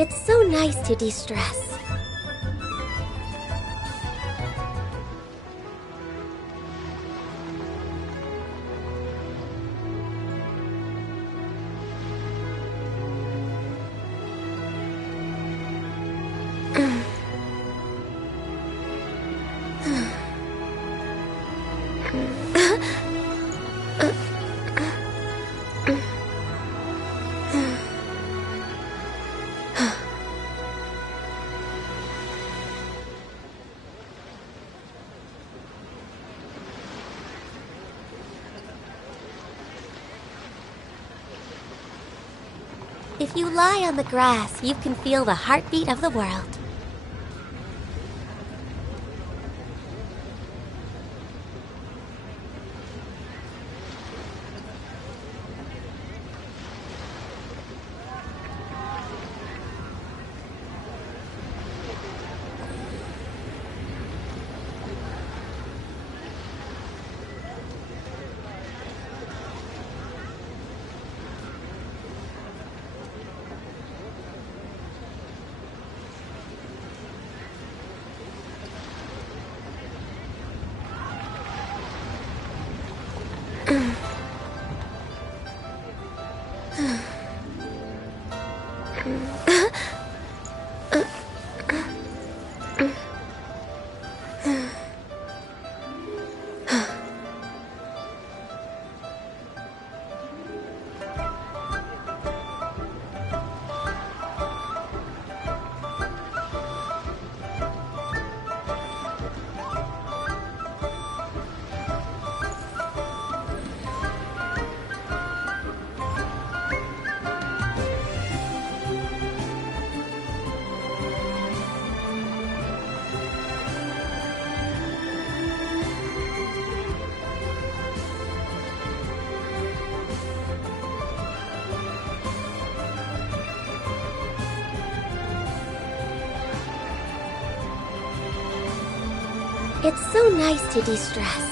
It's so nice to de-stress. If you lie on the grass, you can feel the heartbeat of the world. It's so nice to de-stress.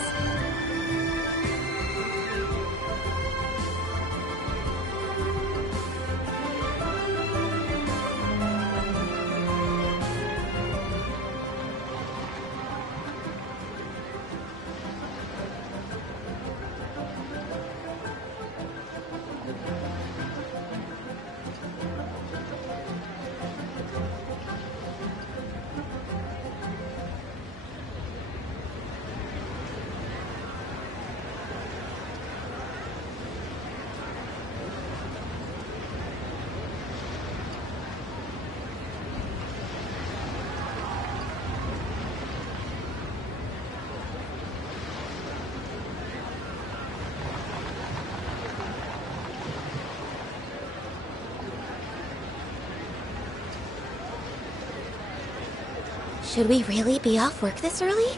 Should we really be off work this early?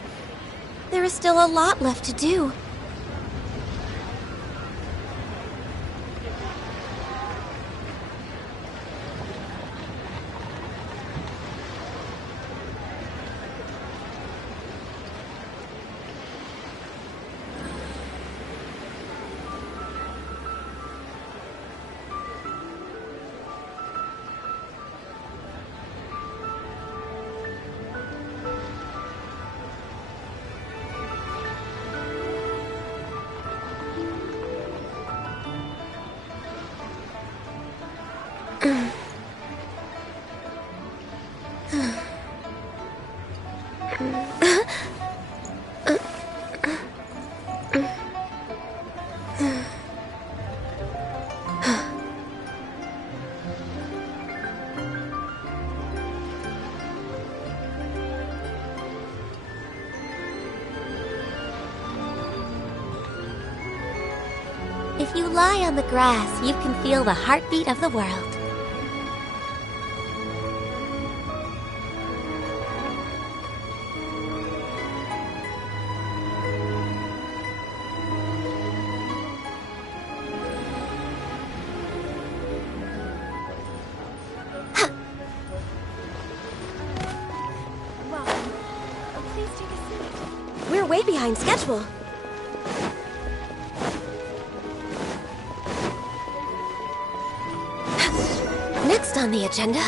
There is still a lot left to do. If you lie on the grass, you can feel the heartbeat of the world. We're way behind schedule. Next on the agenda,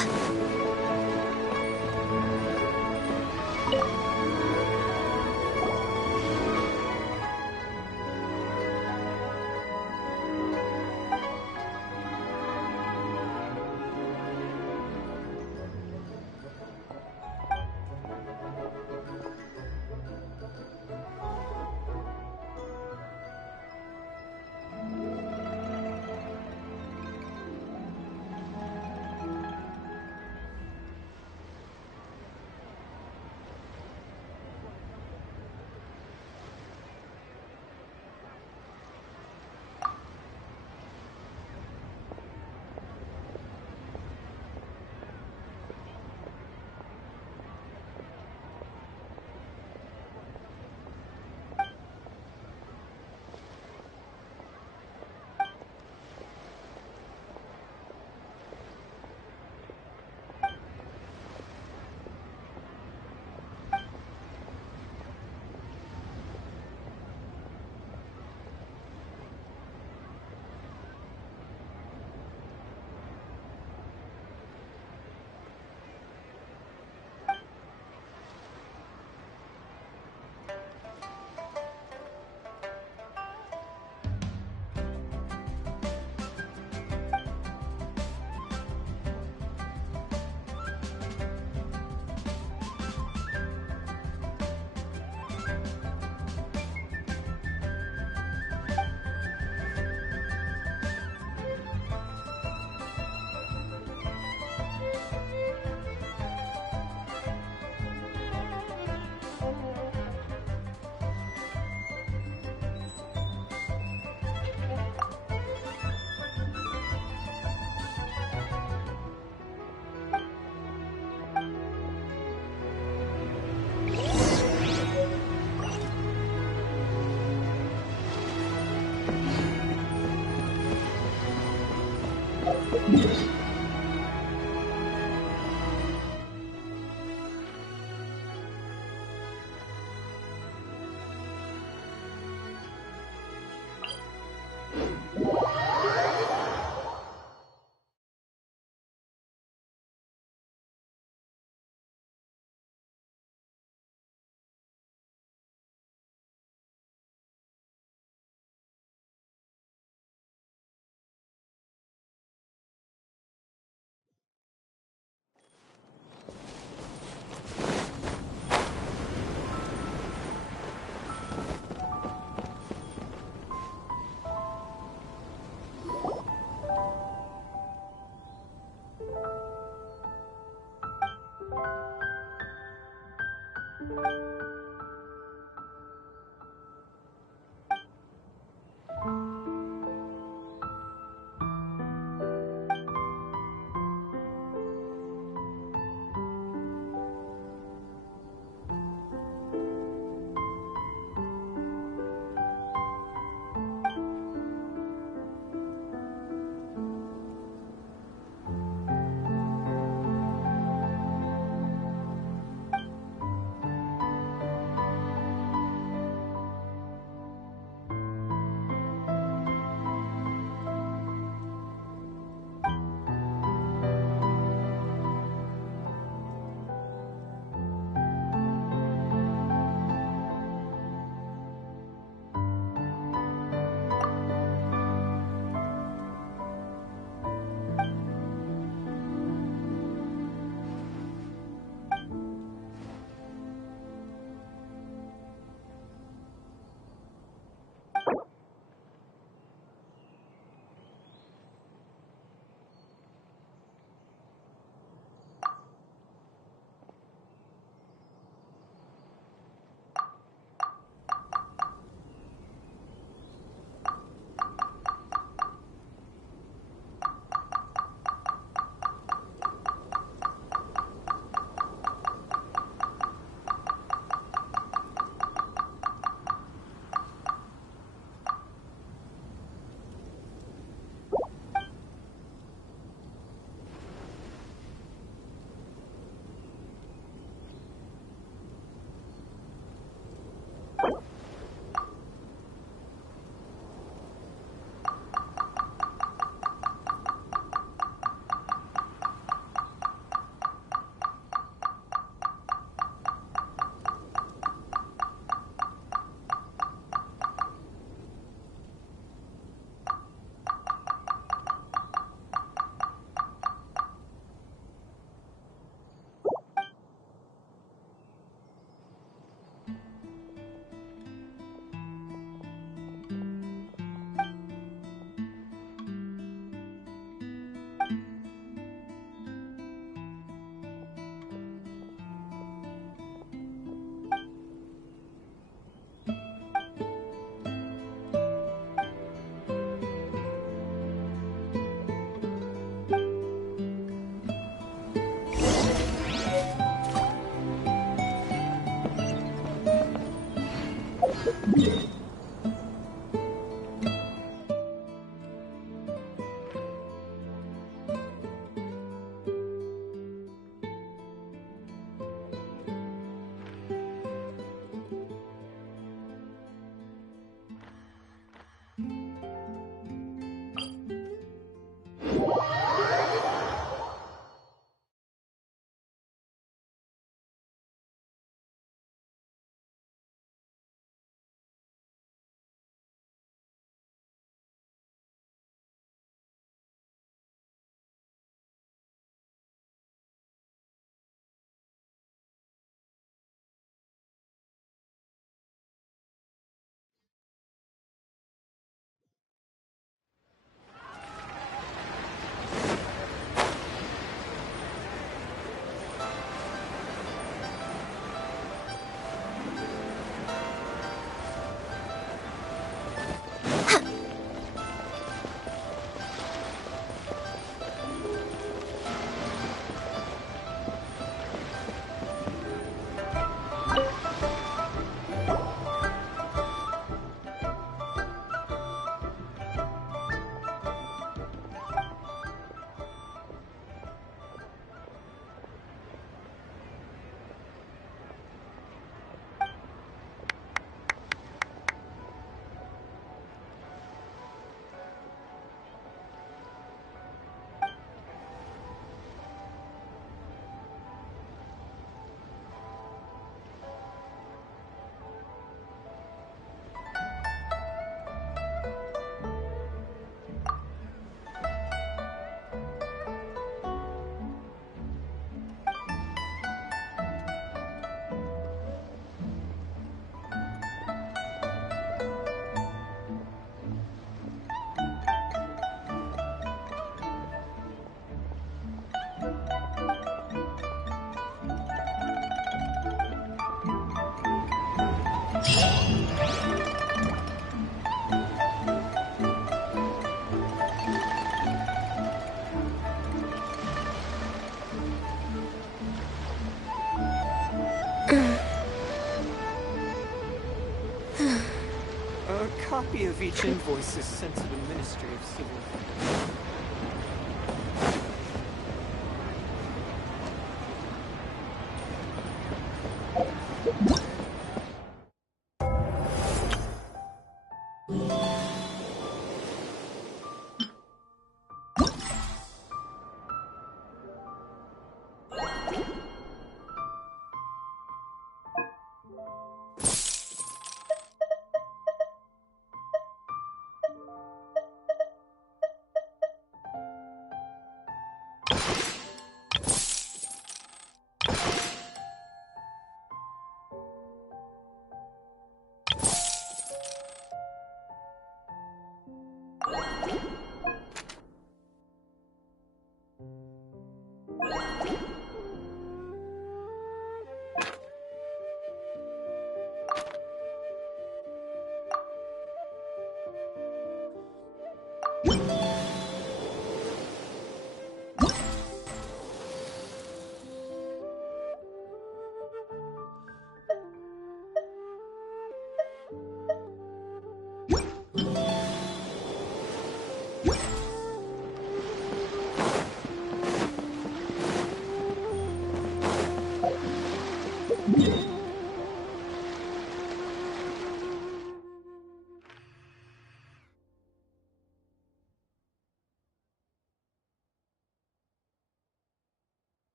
copy of each invoice is sent to the Ministry of Civil Affairs.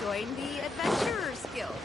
Join the Adventurers Guild.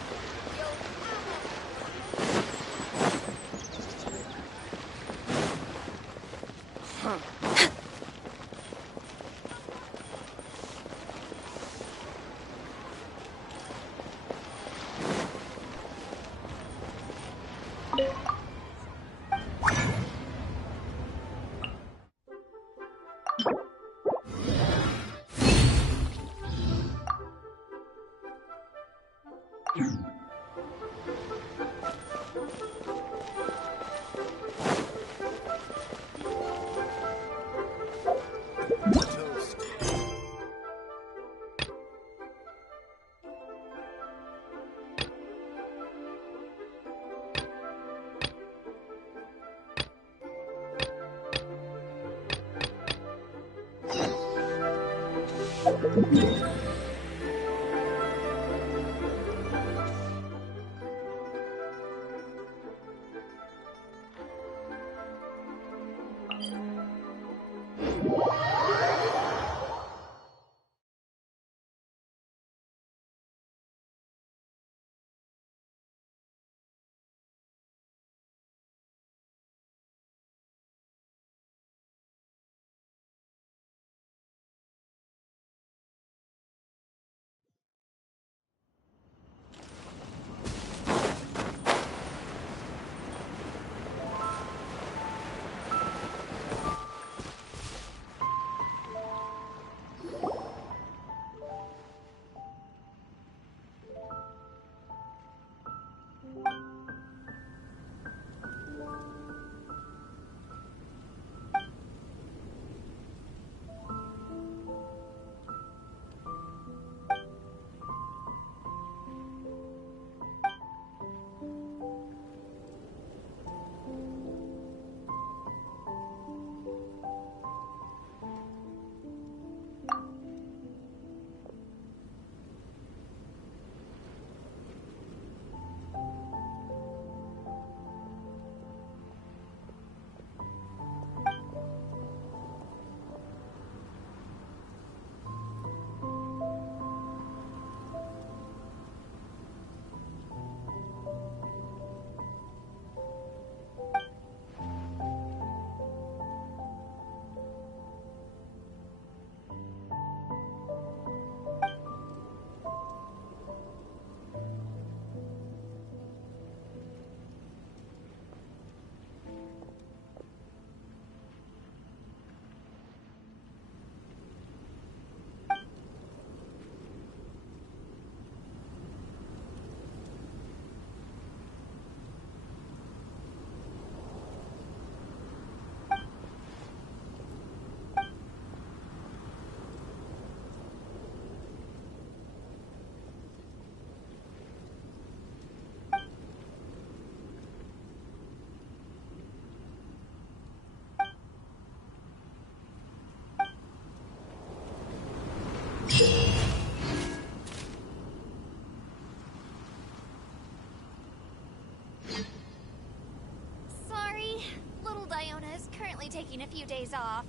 days off.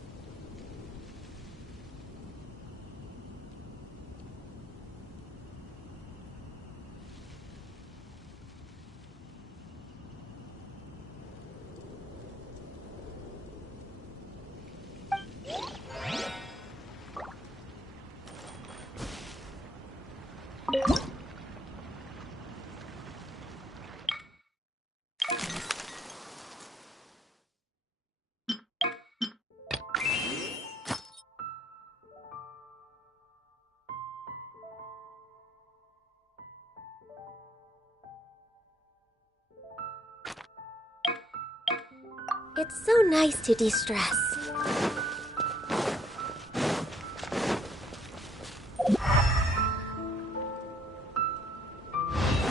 It's so nice to de-stress.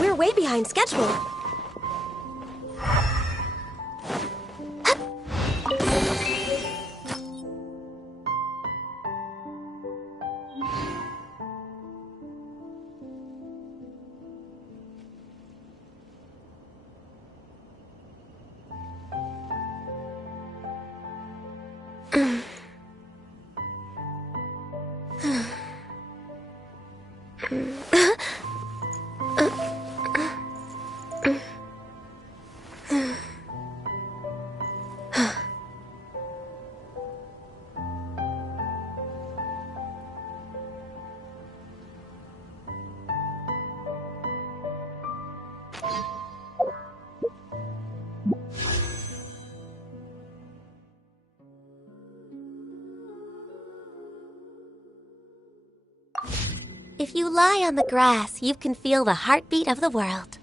We're way behind schedule. If you lie on the grass, you can feel the heartbeat of the world.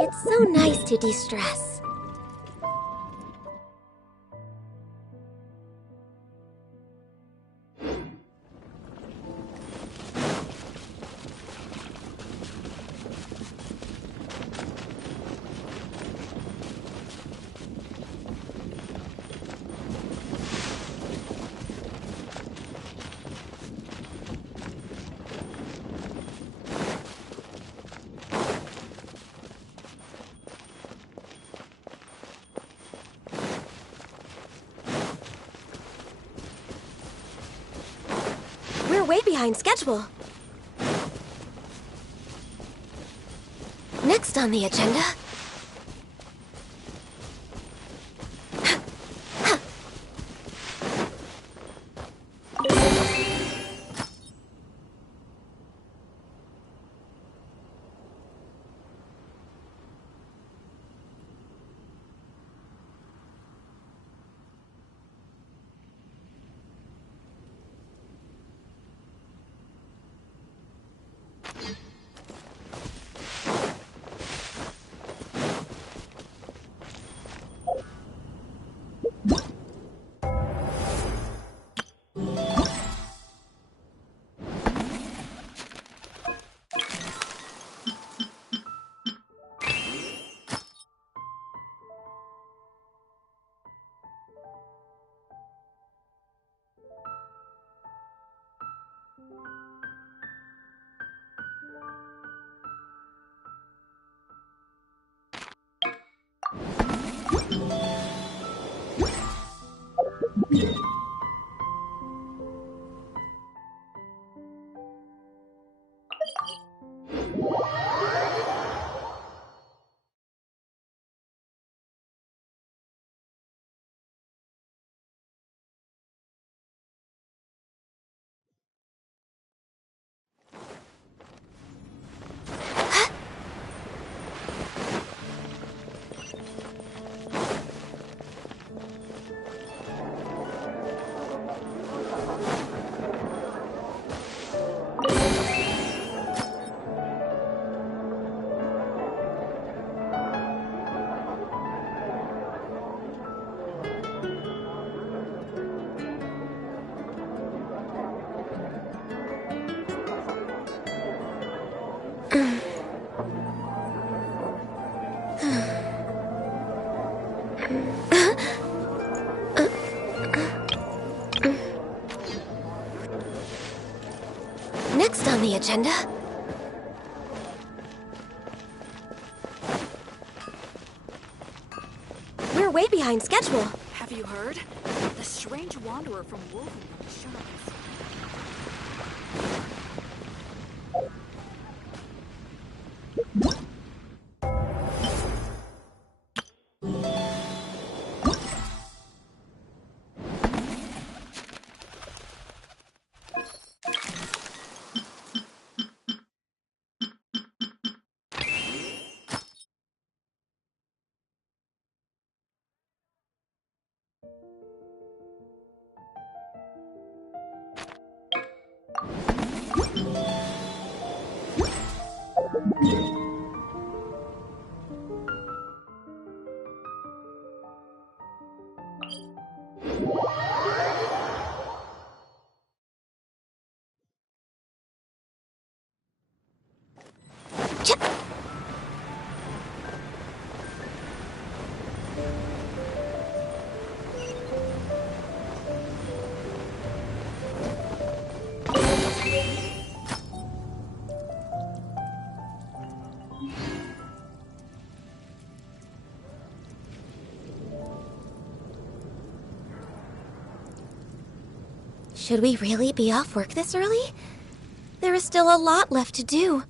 It's so nice to de-stress. We're way behind schedule. Next on the agenda... Next on the agenda... We're way behind schedule. Have you heard? The strange wanderer from Wolfenburg shines. Should we really be off work this early? There is still a lot left to do.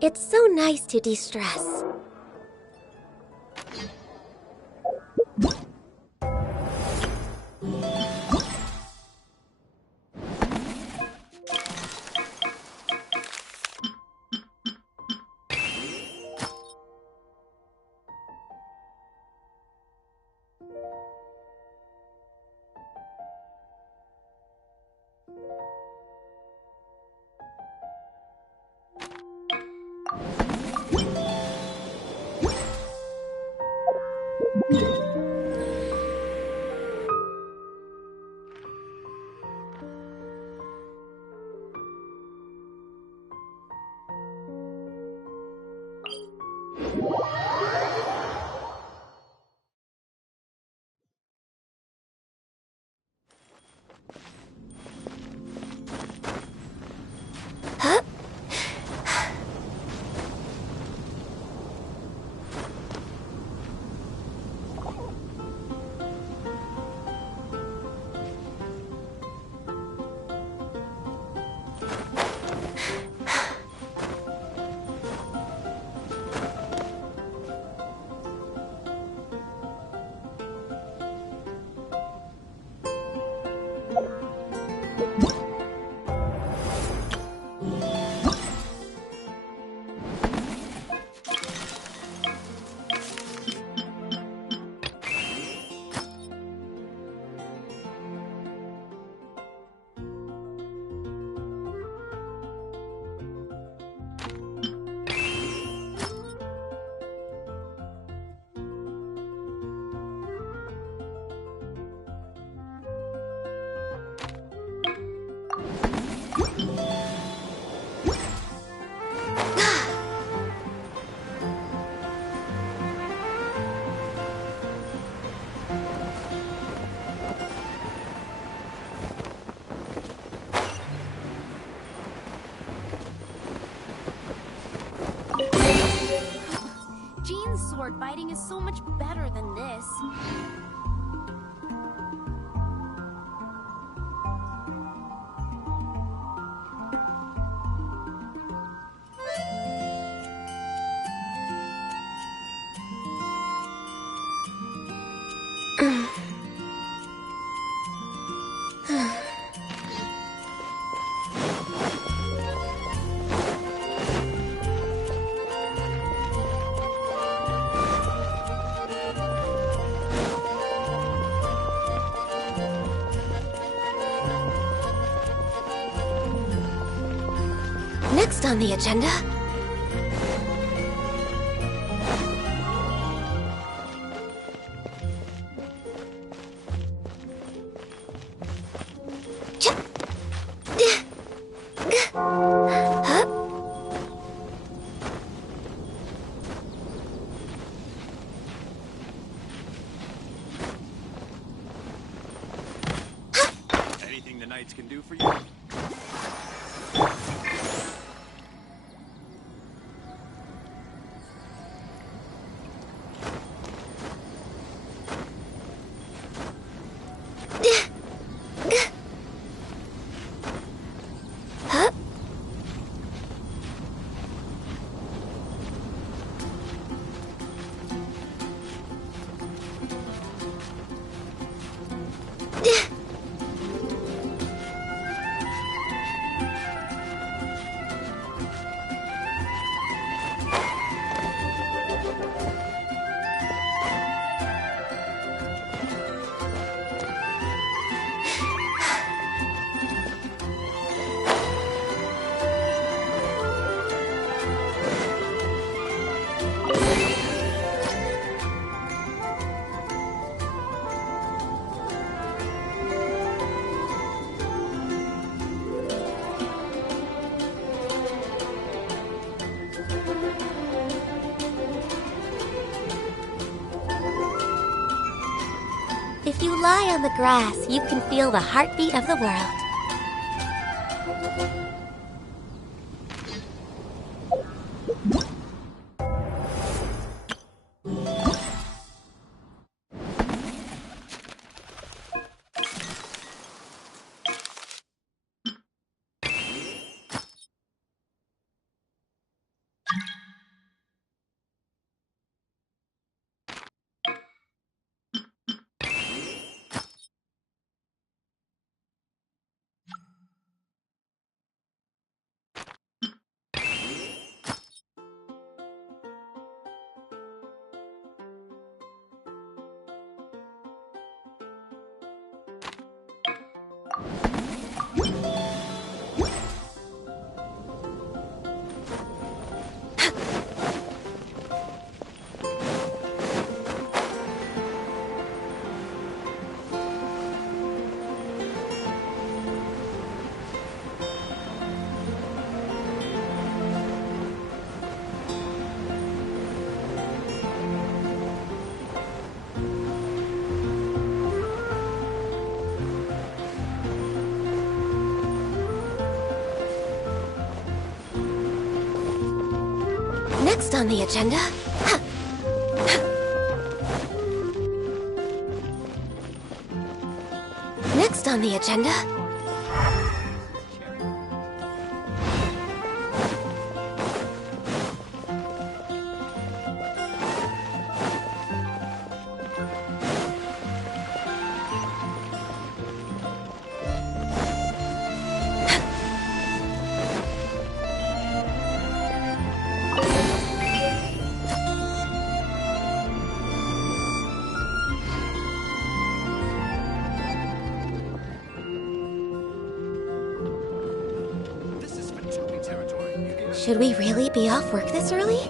It's so nice to de-stress. Jean's sword fighting is so much better than this. Next on the agenda... Anything the knights can do for you? If you lie on the grass, you can feel the heartbeat of the world. Next on the agenda... Next on the agenda... Should we really be off work this early?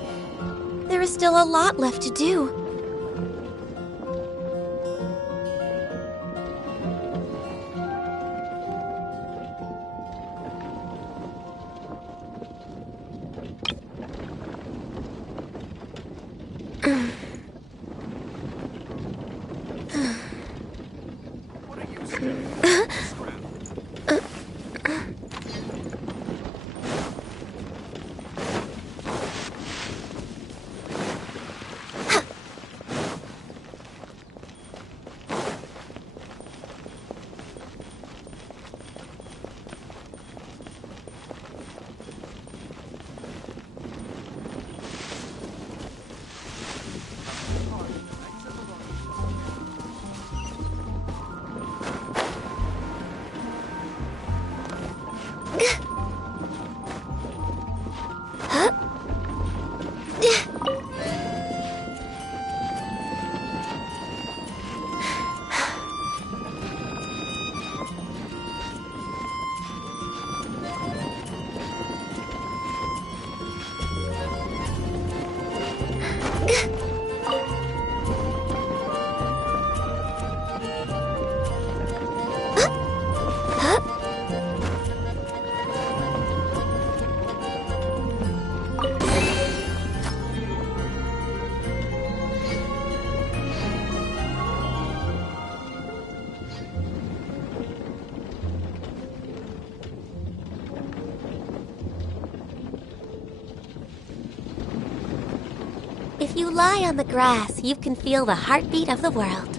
There is still a lot left to do. If you lie on the grass, you can feel the heartbeat of the world.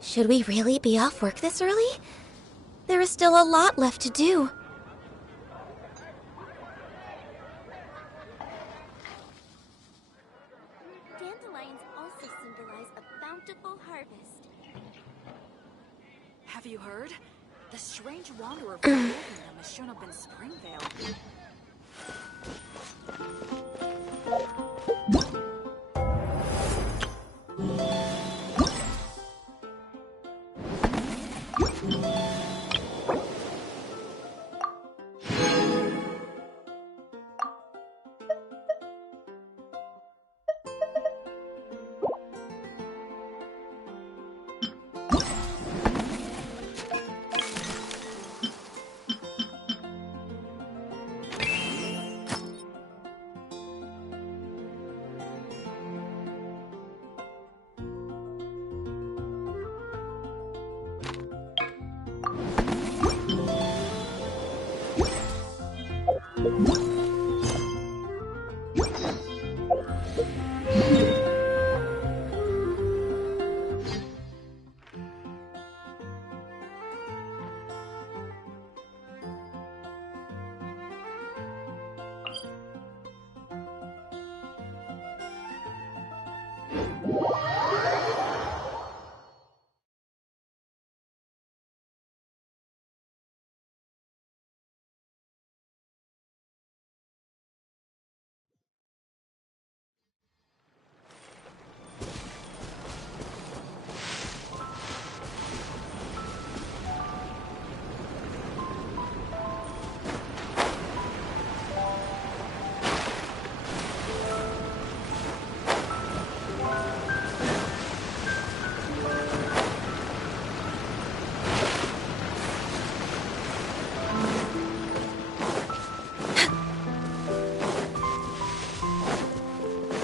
Should we really be off work this early? There is still a lot left to do. Dandelions also symbolize a bountiful harvest. Have you heard? The strange wanderer from Wolfendom has shown up in Springvale.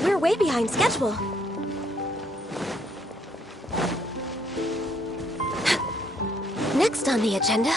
We're way behind schedule. Next on the agenda...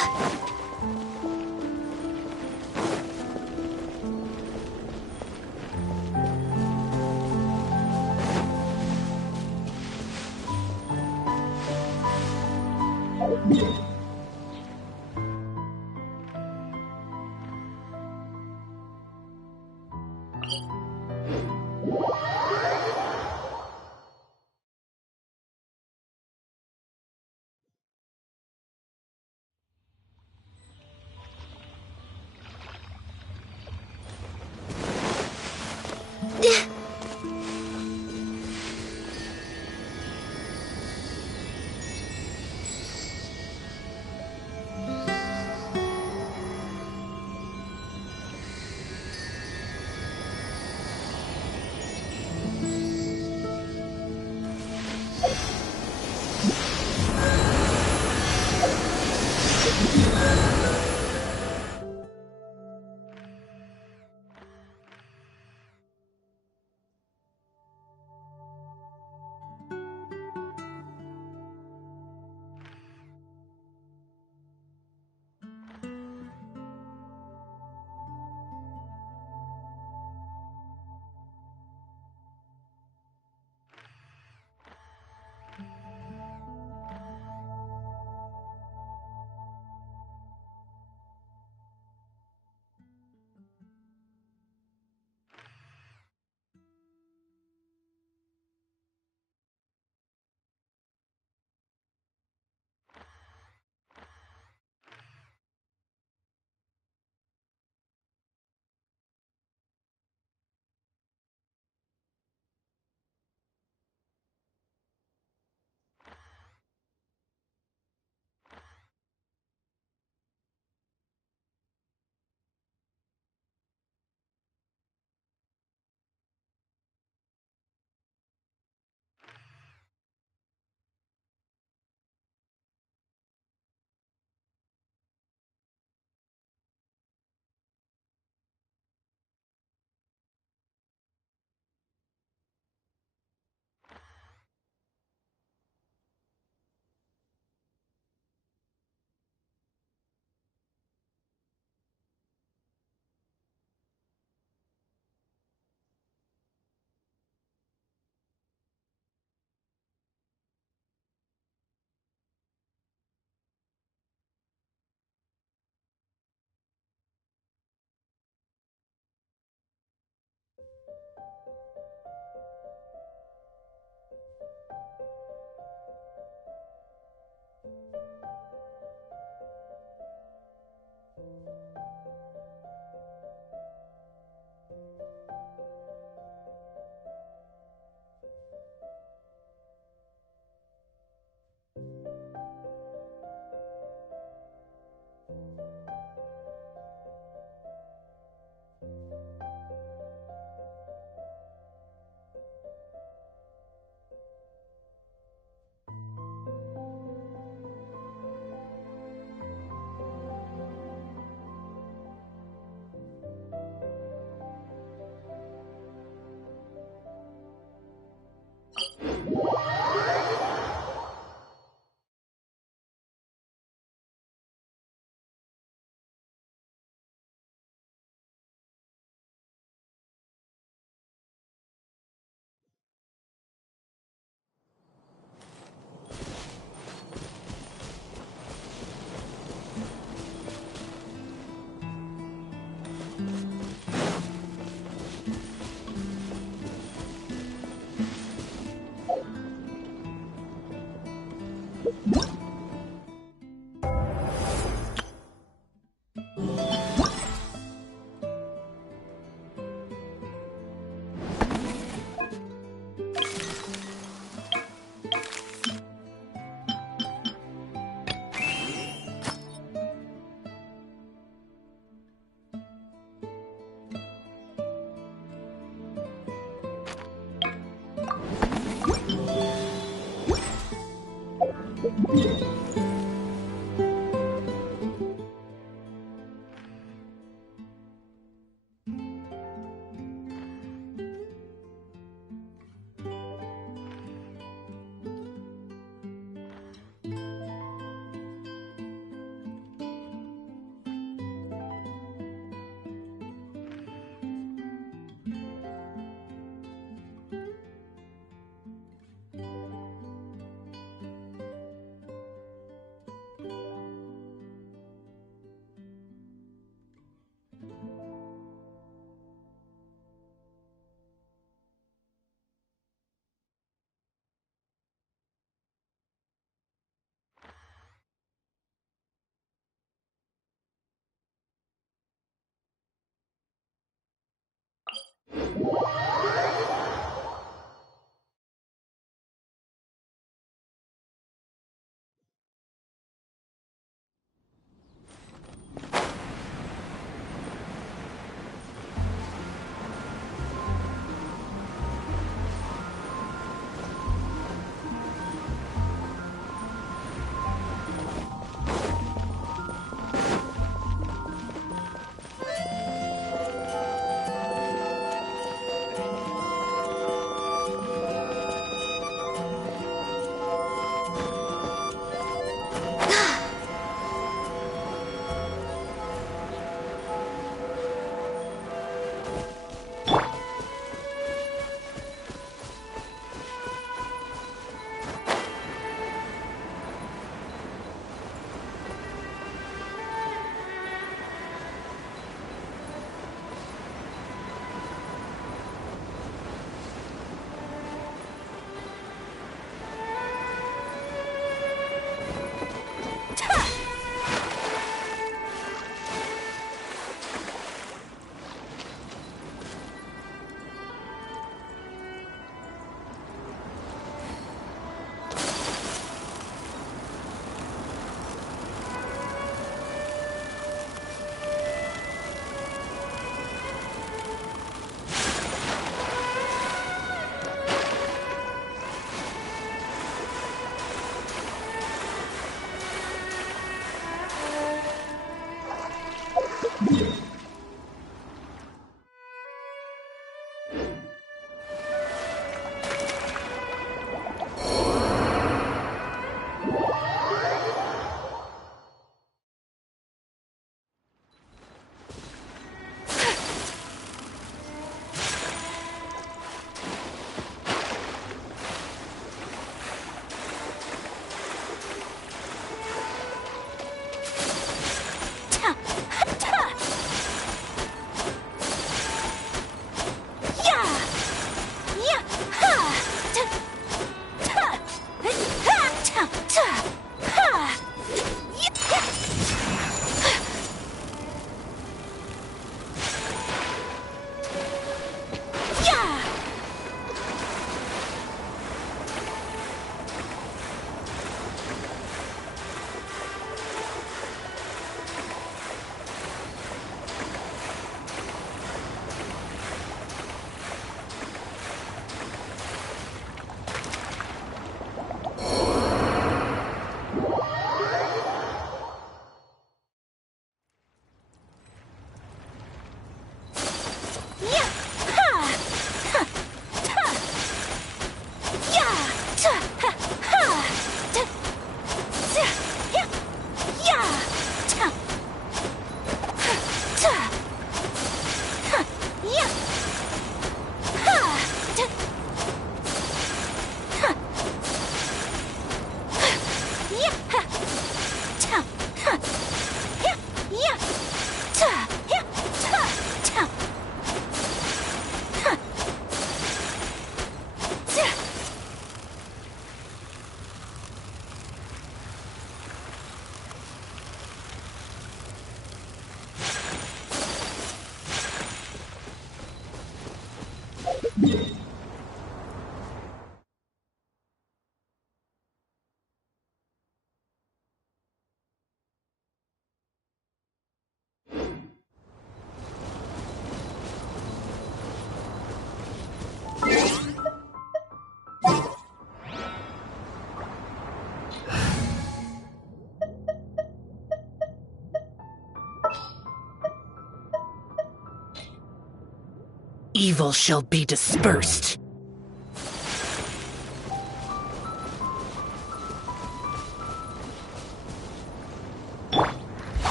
Evil shall be dispersed.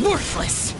Worthless!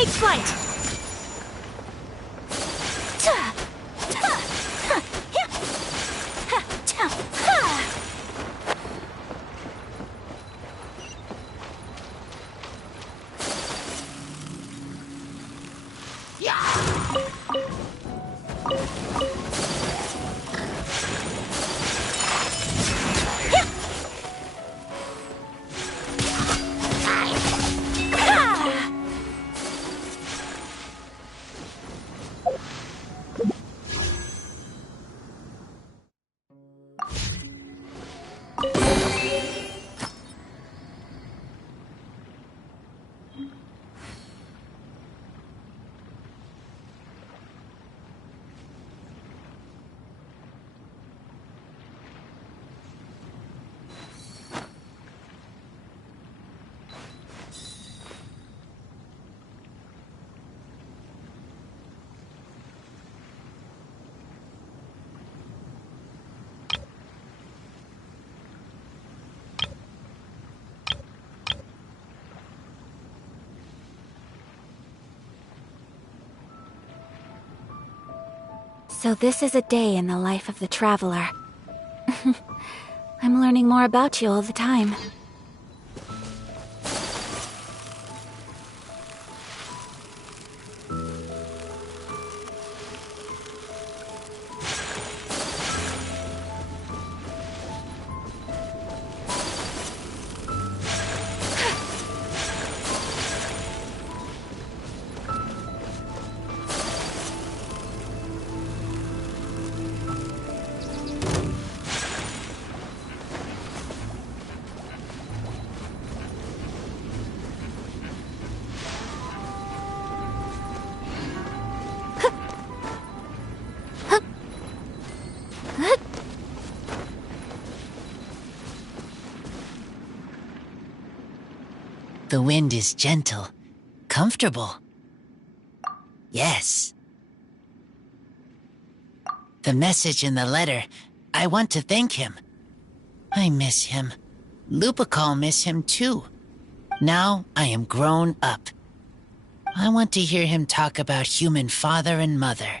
Take flight! So this is a day in the life of the traveler. I'm learning more about you all the time. The wind is gentle, comfortable. Yes. The message in the letter, I want to thank him. I miss him. Lupacol miss him too. Now I am grown up. I want to hear him talk about human father and mother.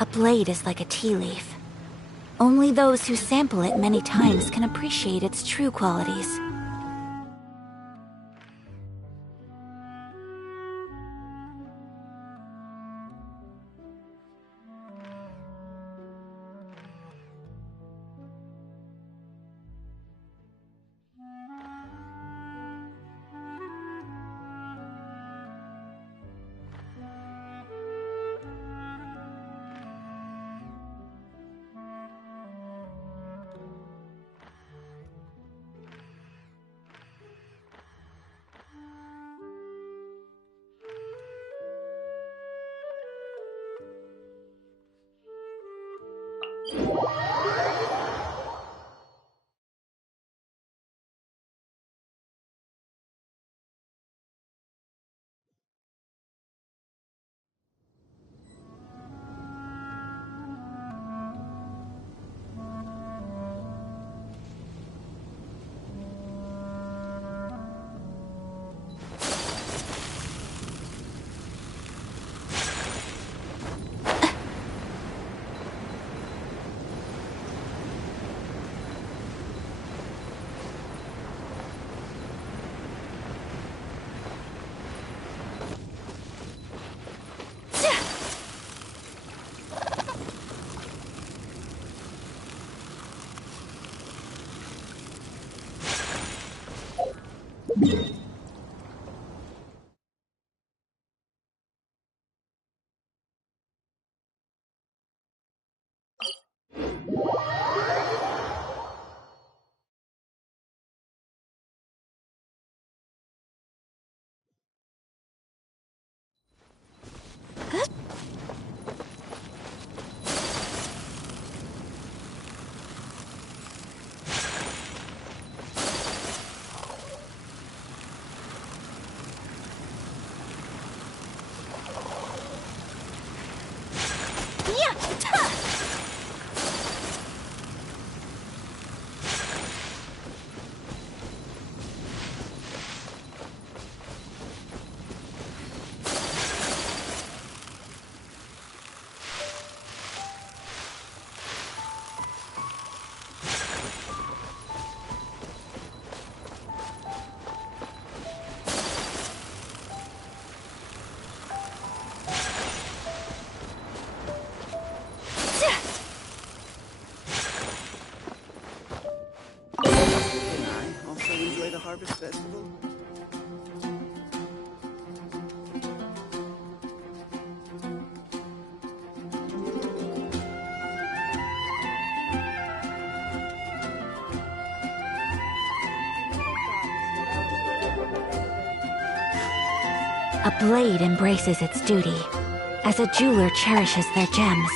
A blade is like a tea leaf. Only those who sample it many times can appreciate its true qualities. Harvest Festival? A blade embraces its duty, as a jeweler cherishes their gems.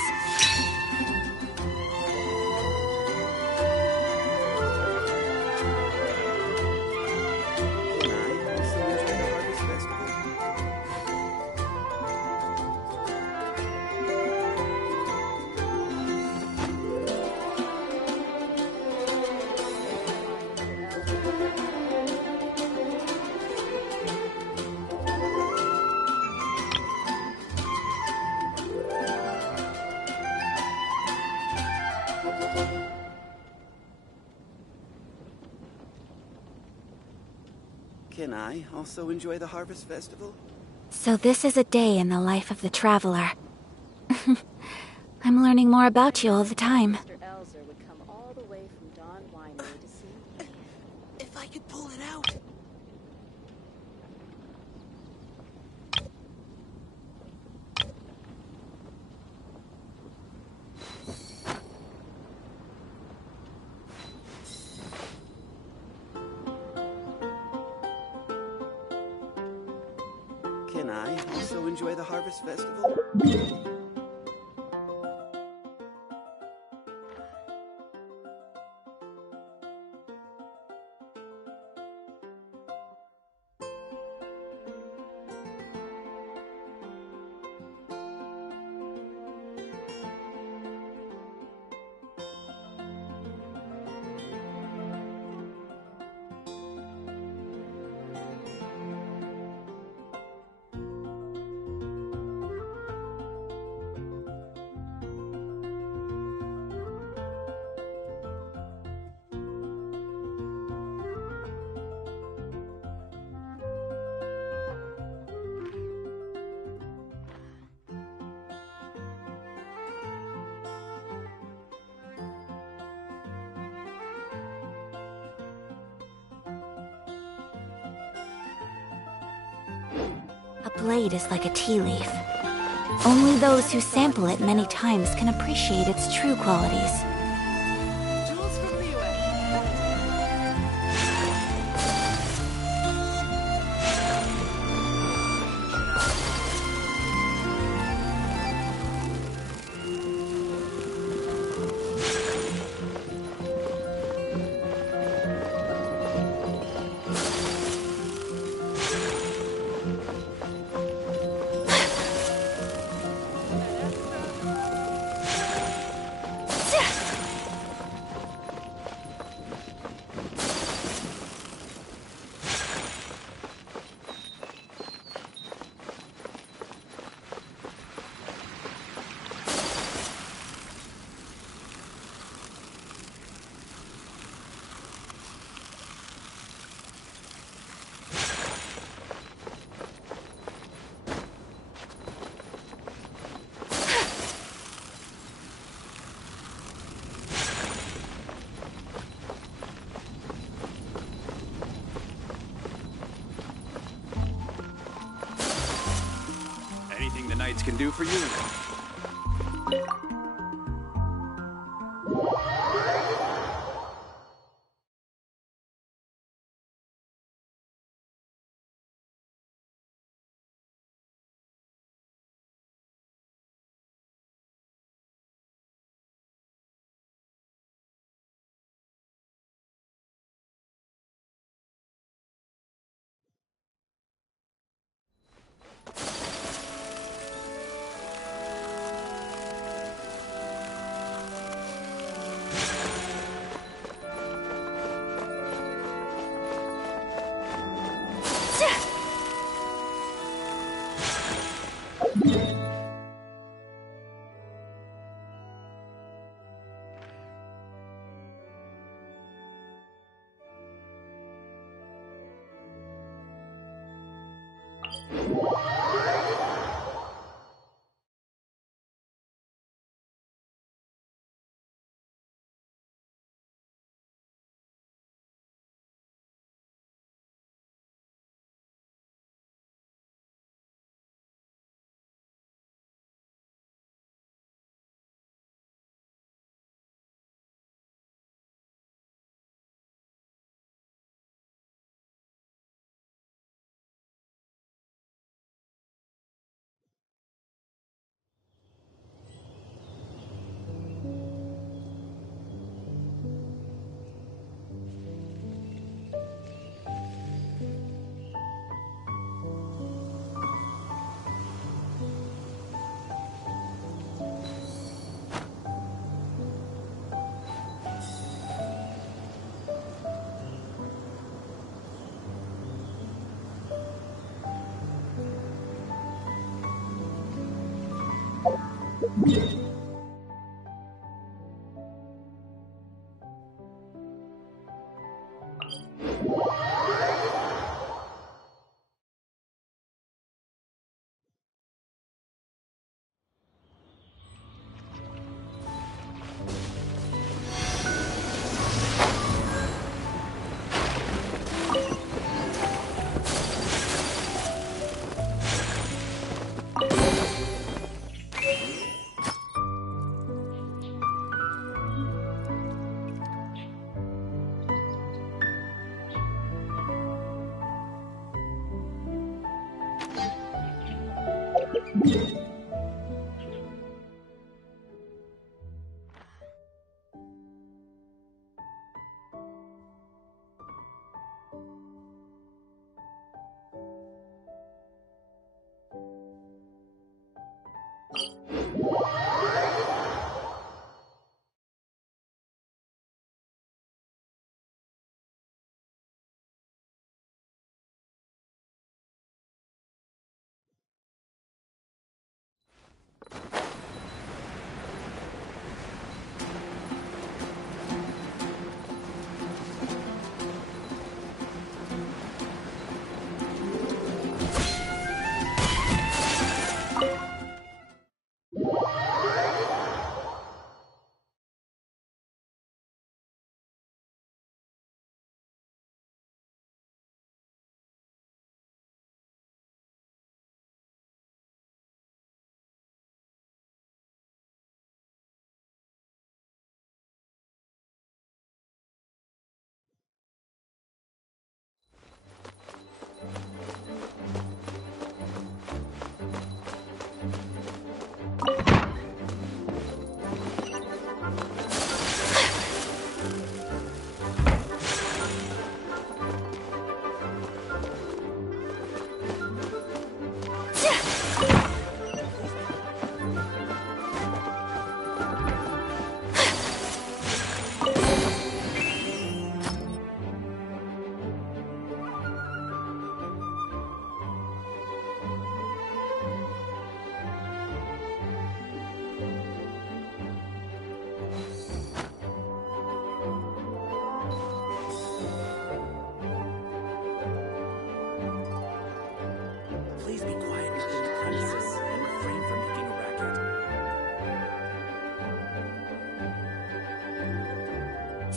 Can I also enjoy the Harvest Festival? So this is a day in the life of the traveler. I'm learning more about you all the time. If I could pull it out. Can I also enjoy the Harvest Festival? A blade is like a tea leaf. Only those who sample it many times can appreciate its true qualities. Anything the knights can do for you?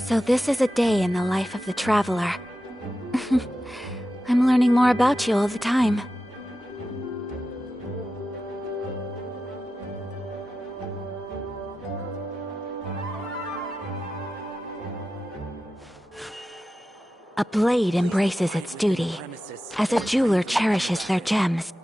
So this is a day in the life of the traveler. I'm learning more about you all the time. A blade embraces its duty, as a jeweler cherishes their gems.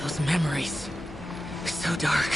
Those memories. So dark.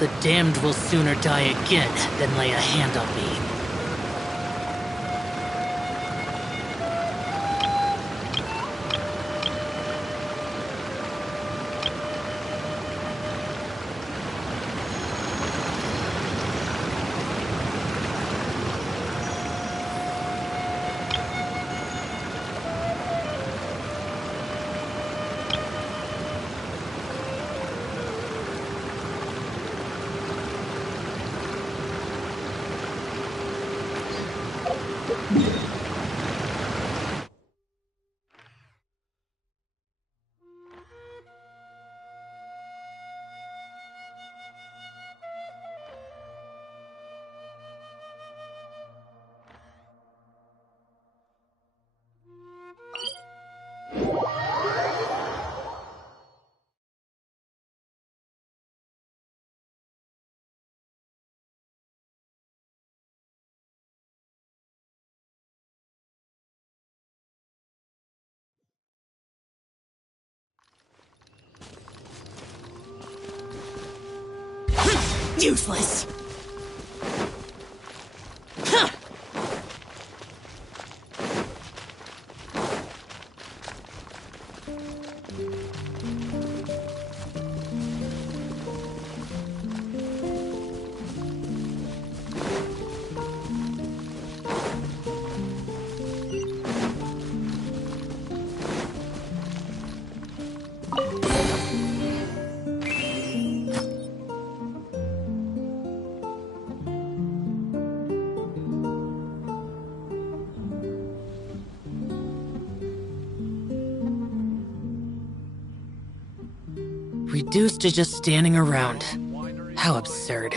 The damned will sooner die again than lay a hand on me. Useless! Reduced to just standing around. How absurd.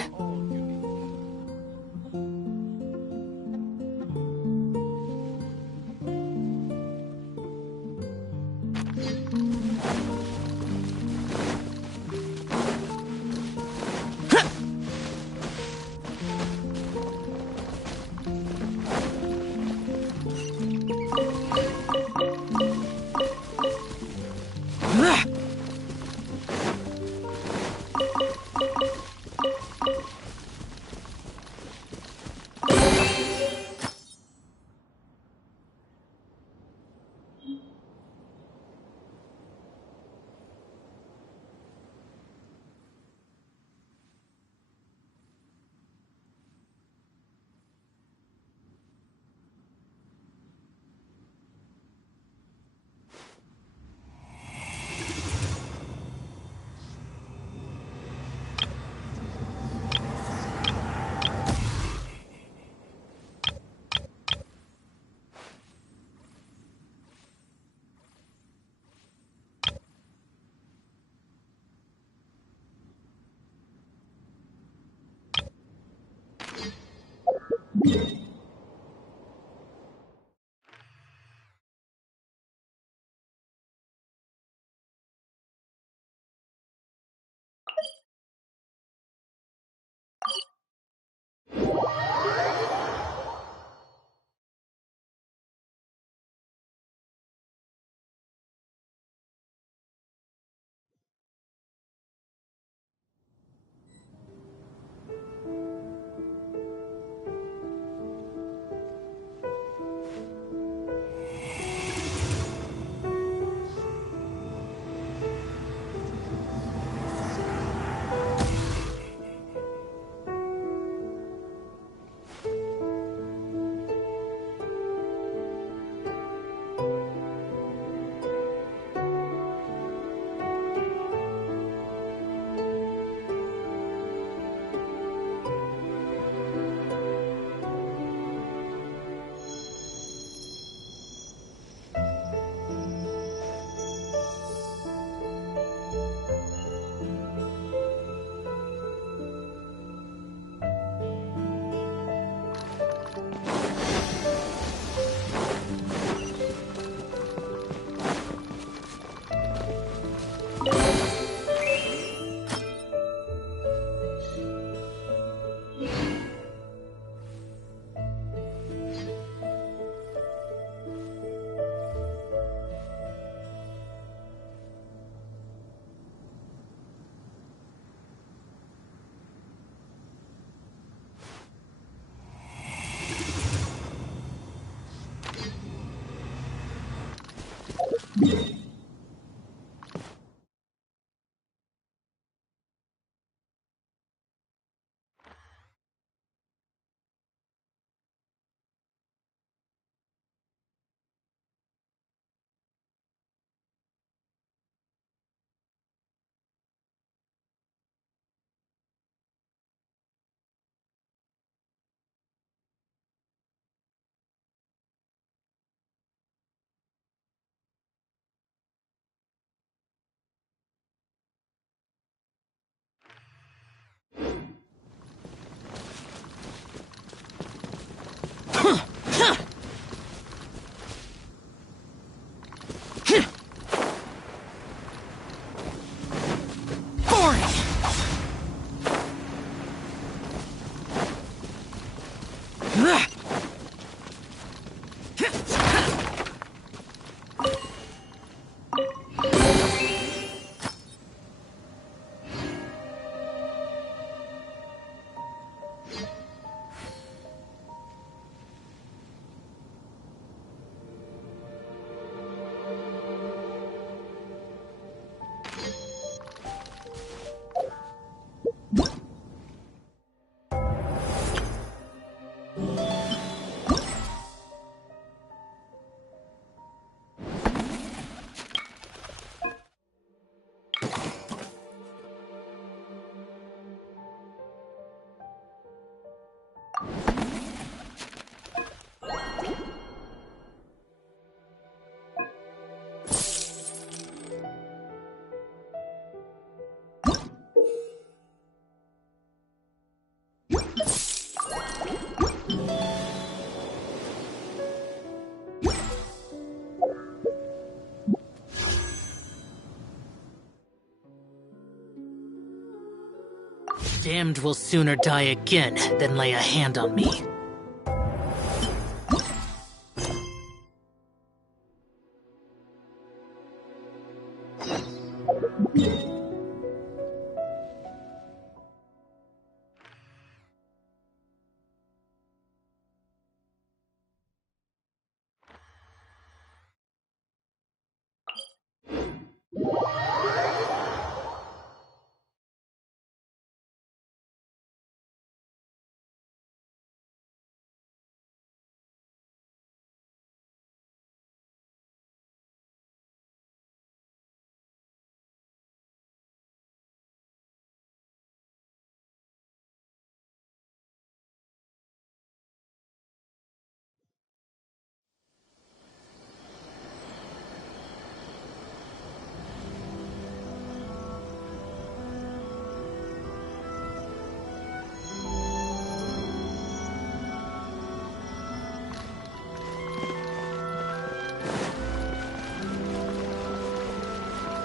Damned will sooner die again than lay a hand on me.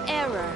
Error.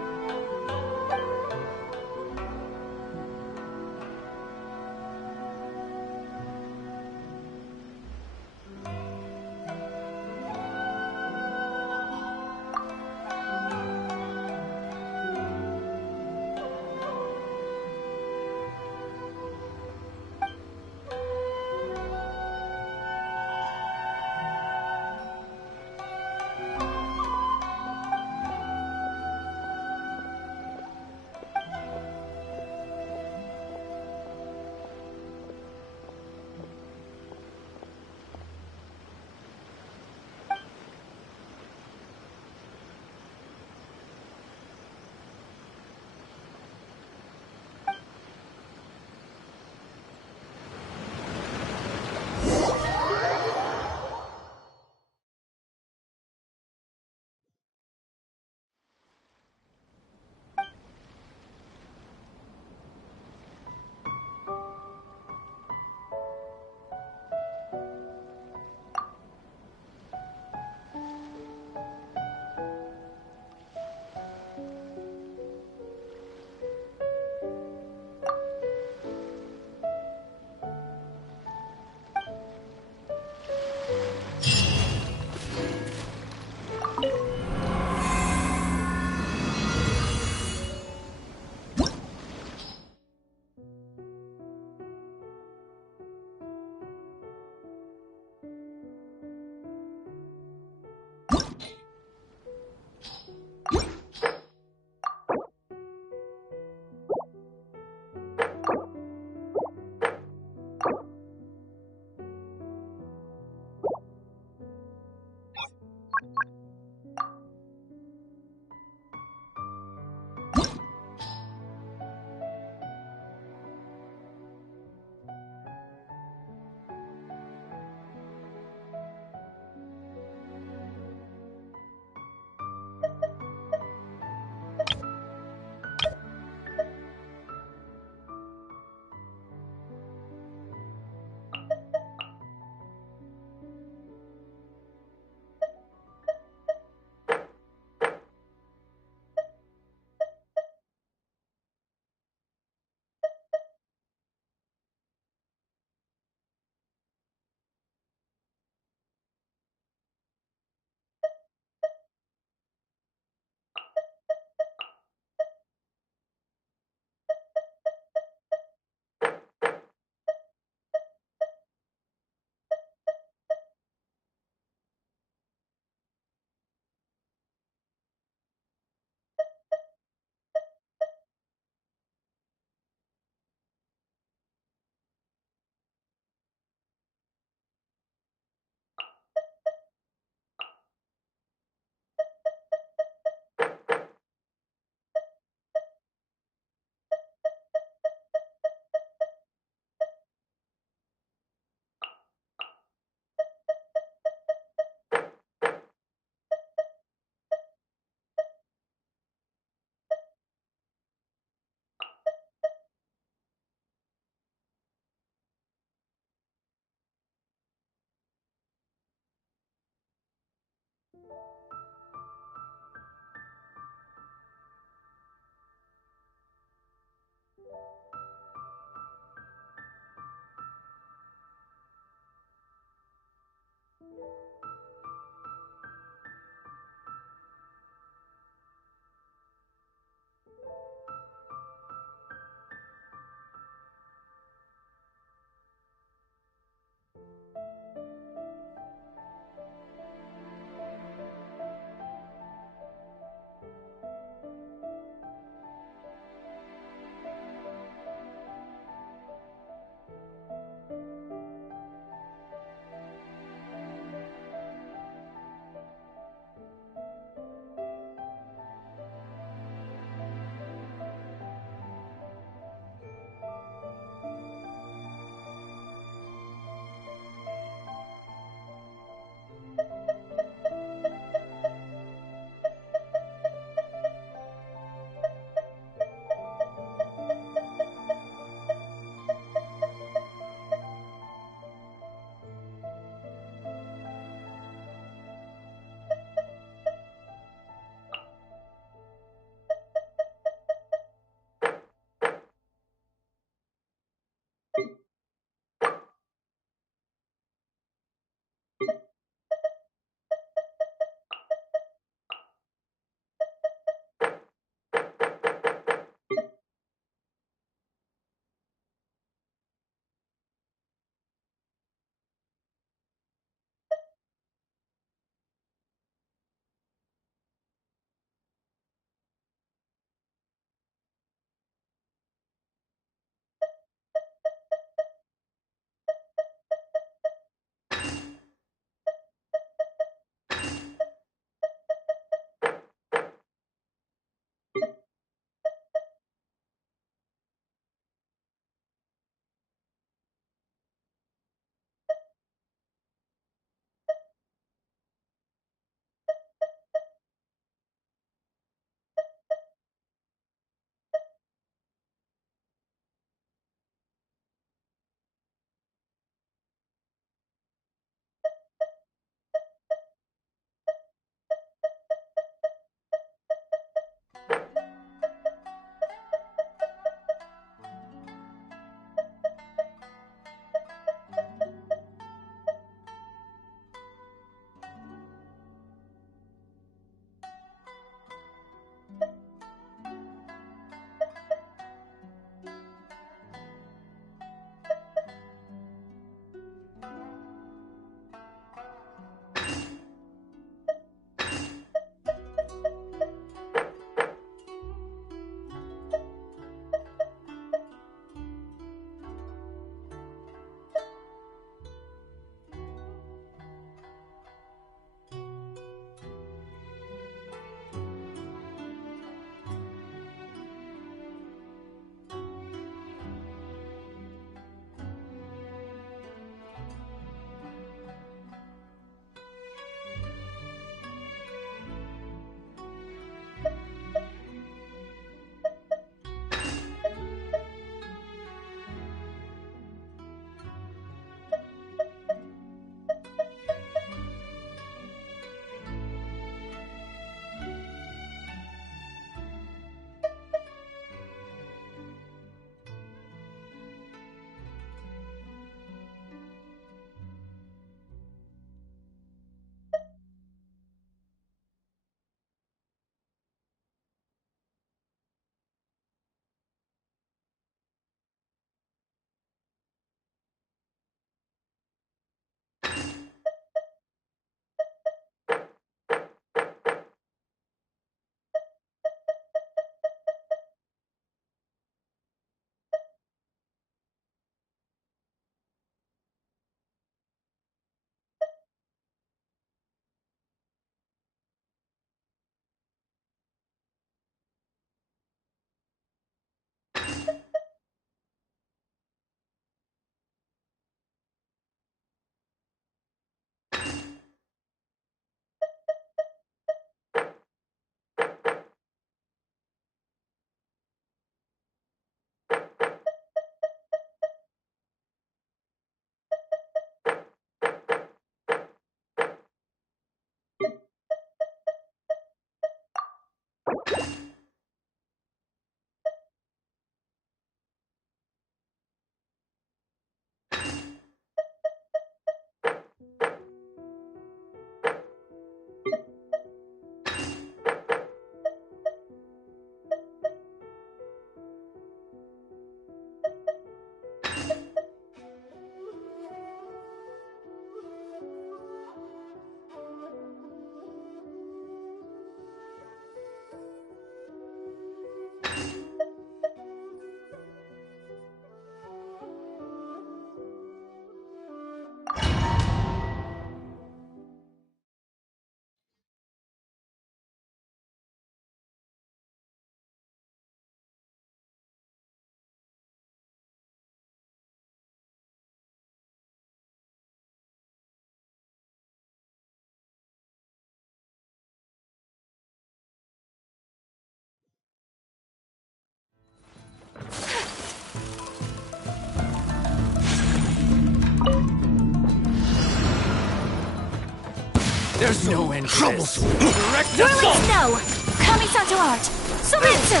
There's no end to this. Direct Whirling assault! snow! Kamisato art! Sumitsu!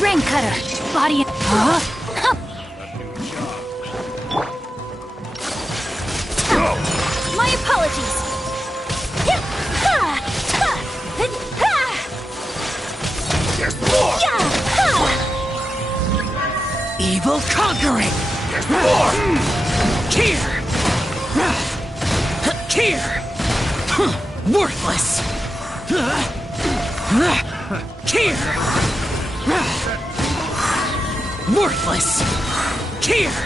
Rain cutter! Body and... Huh? My apologies! There's more! Evil conquering! There's more! Here! Here! Worthless! Here! Worthless! Here!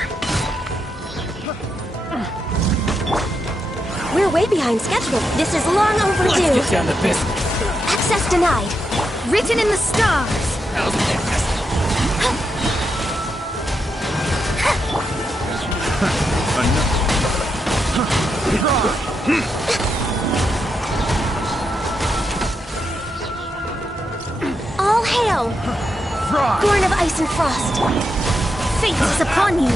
We're way behind schedule. This is long overdue. Let's get down to business. Access denied. Written in the stars! How's this? All hail! Frost! Born of ice and frost. Fate is upon you!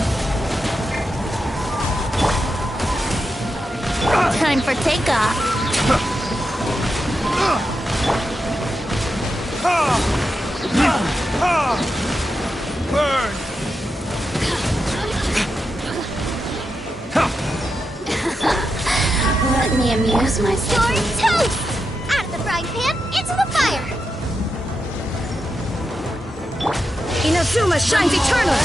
Time for takeoff. Burn! Let me amuse myself. You're toast! Out of the frying pan, into the fire! Inazuma shines eternal!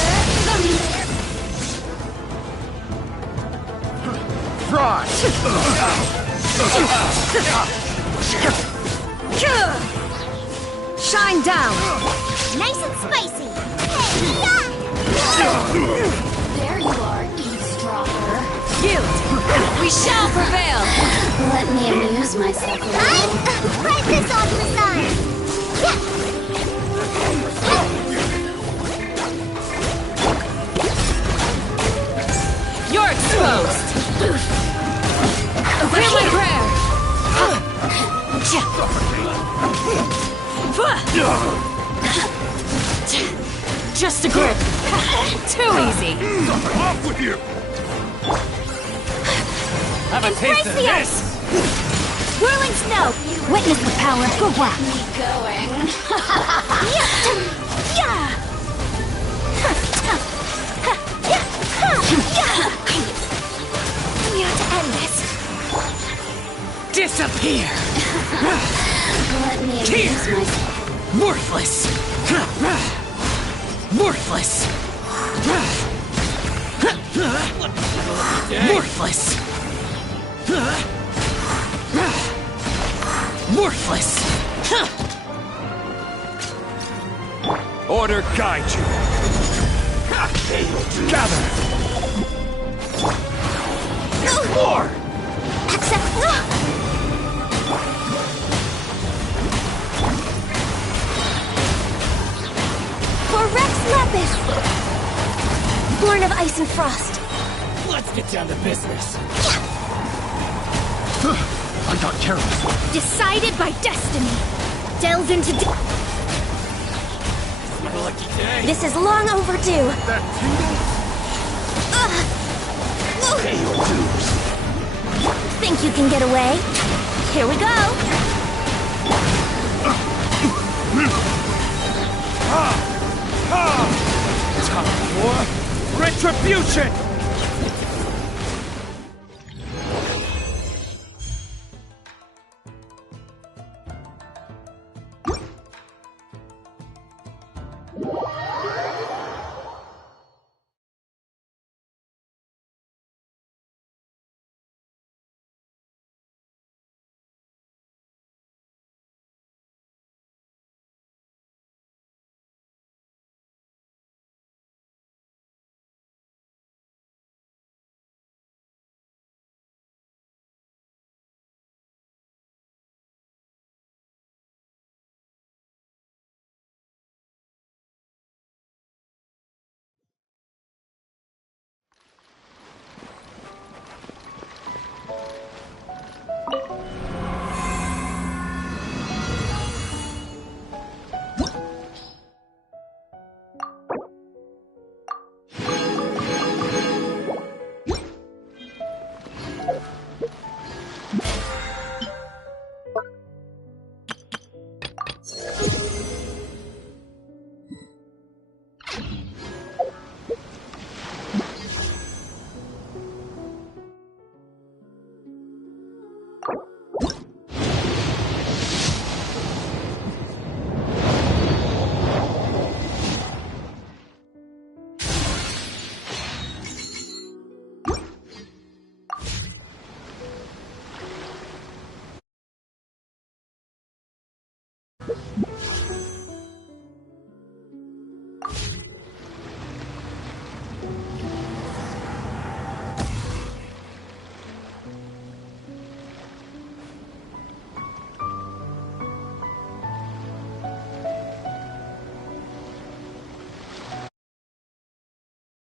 Frost! Shine down! Nice and spicy! There you are, eavesdropper. Yield! We shall prevail! Let me amuse myself a little. Spread this off to the side! You're exposed! Hear my prayer! Just a grip. Too easy. Off with you! Have a taste of this! Whirling snow! Witness the power of Gugwa! Me going. We have to end this. Disappear! Let me amuse myself. Worthless! Worthless! Worthless! Worthless! Order guide you! Gather! There's more! Accept... For Rex Lepus! Born of ice and frost. Let's get down to business. I got careless. Decided by destiny. Delve into... My lucky day. This is long overdue. That Pay your dues. Think you can get away? Here we go. Time for retribution!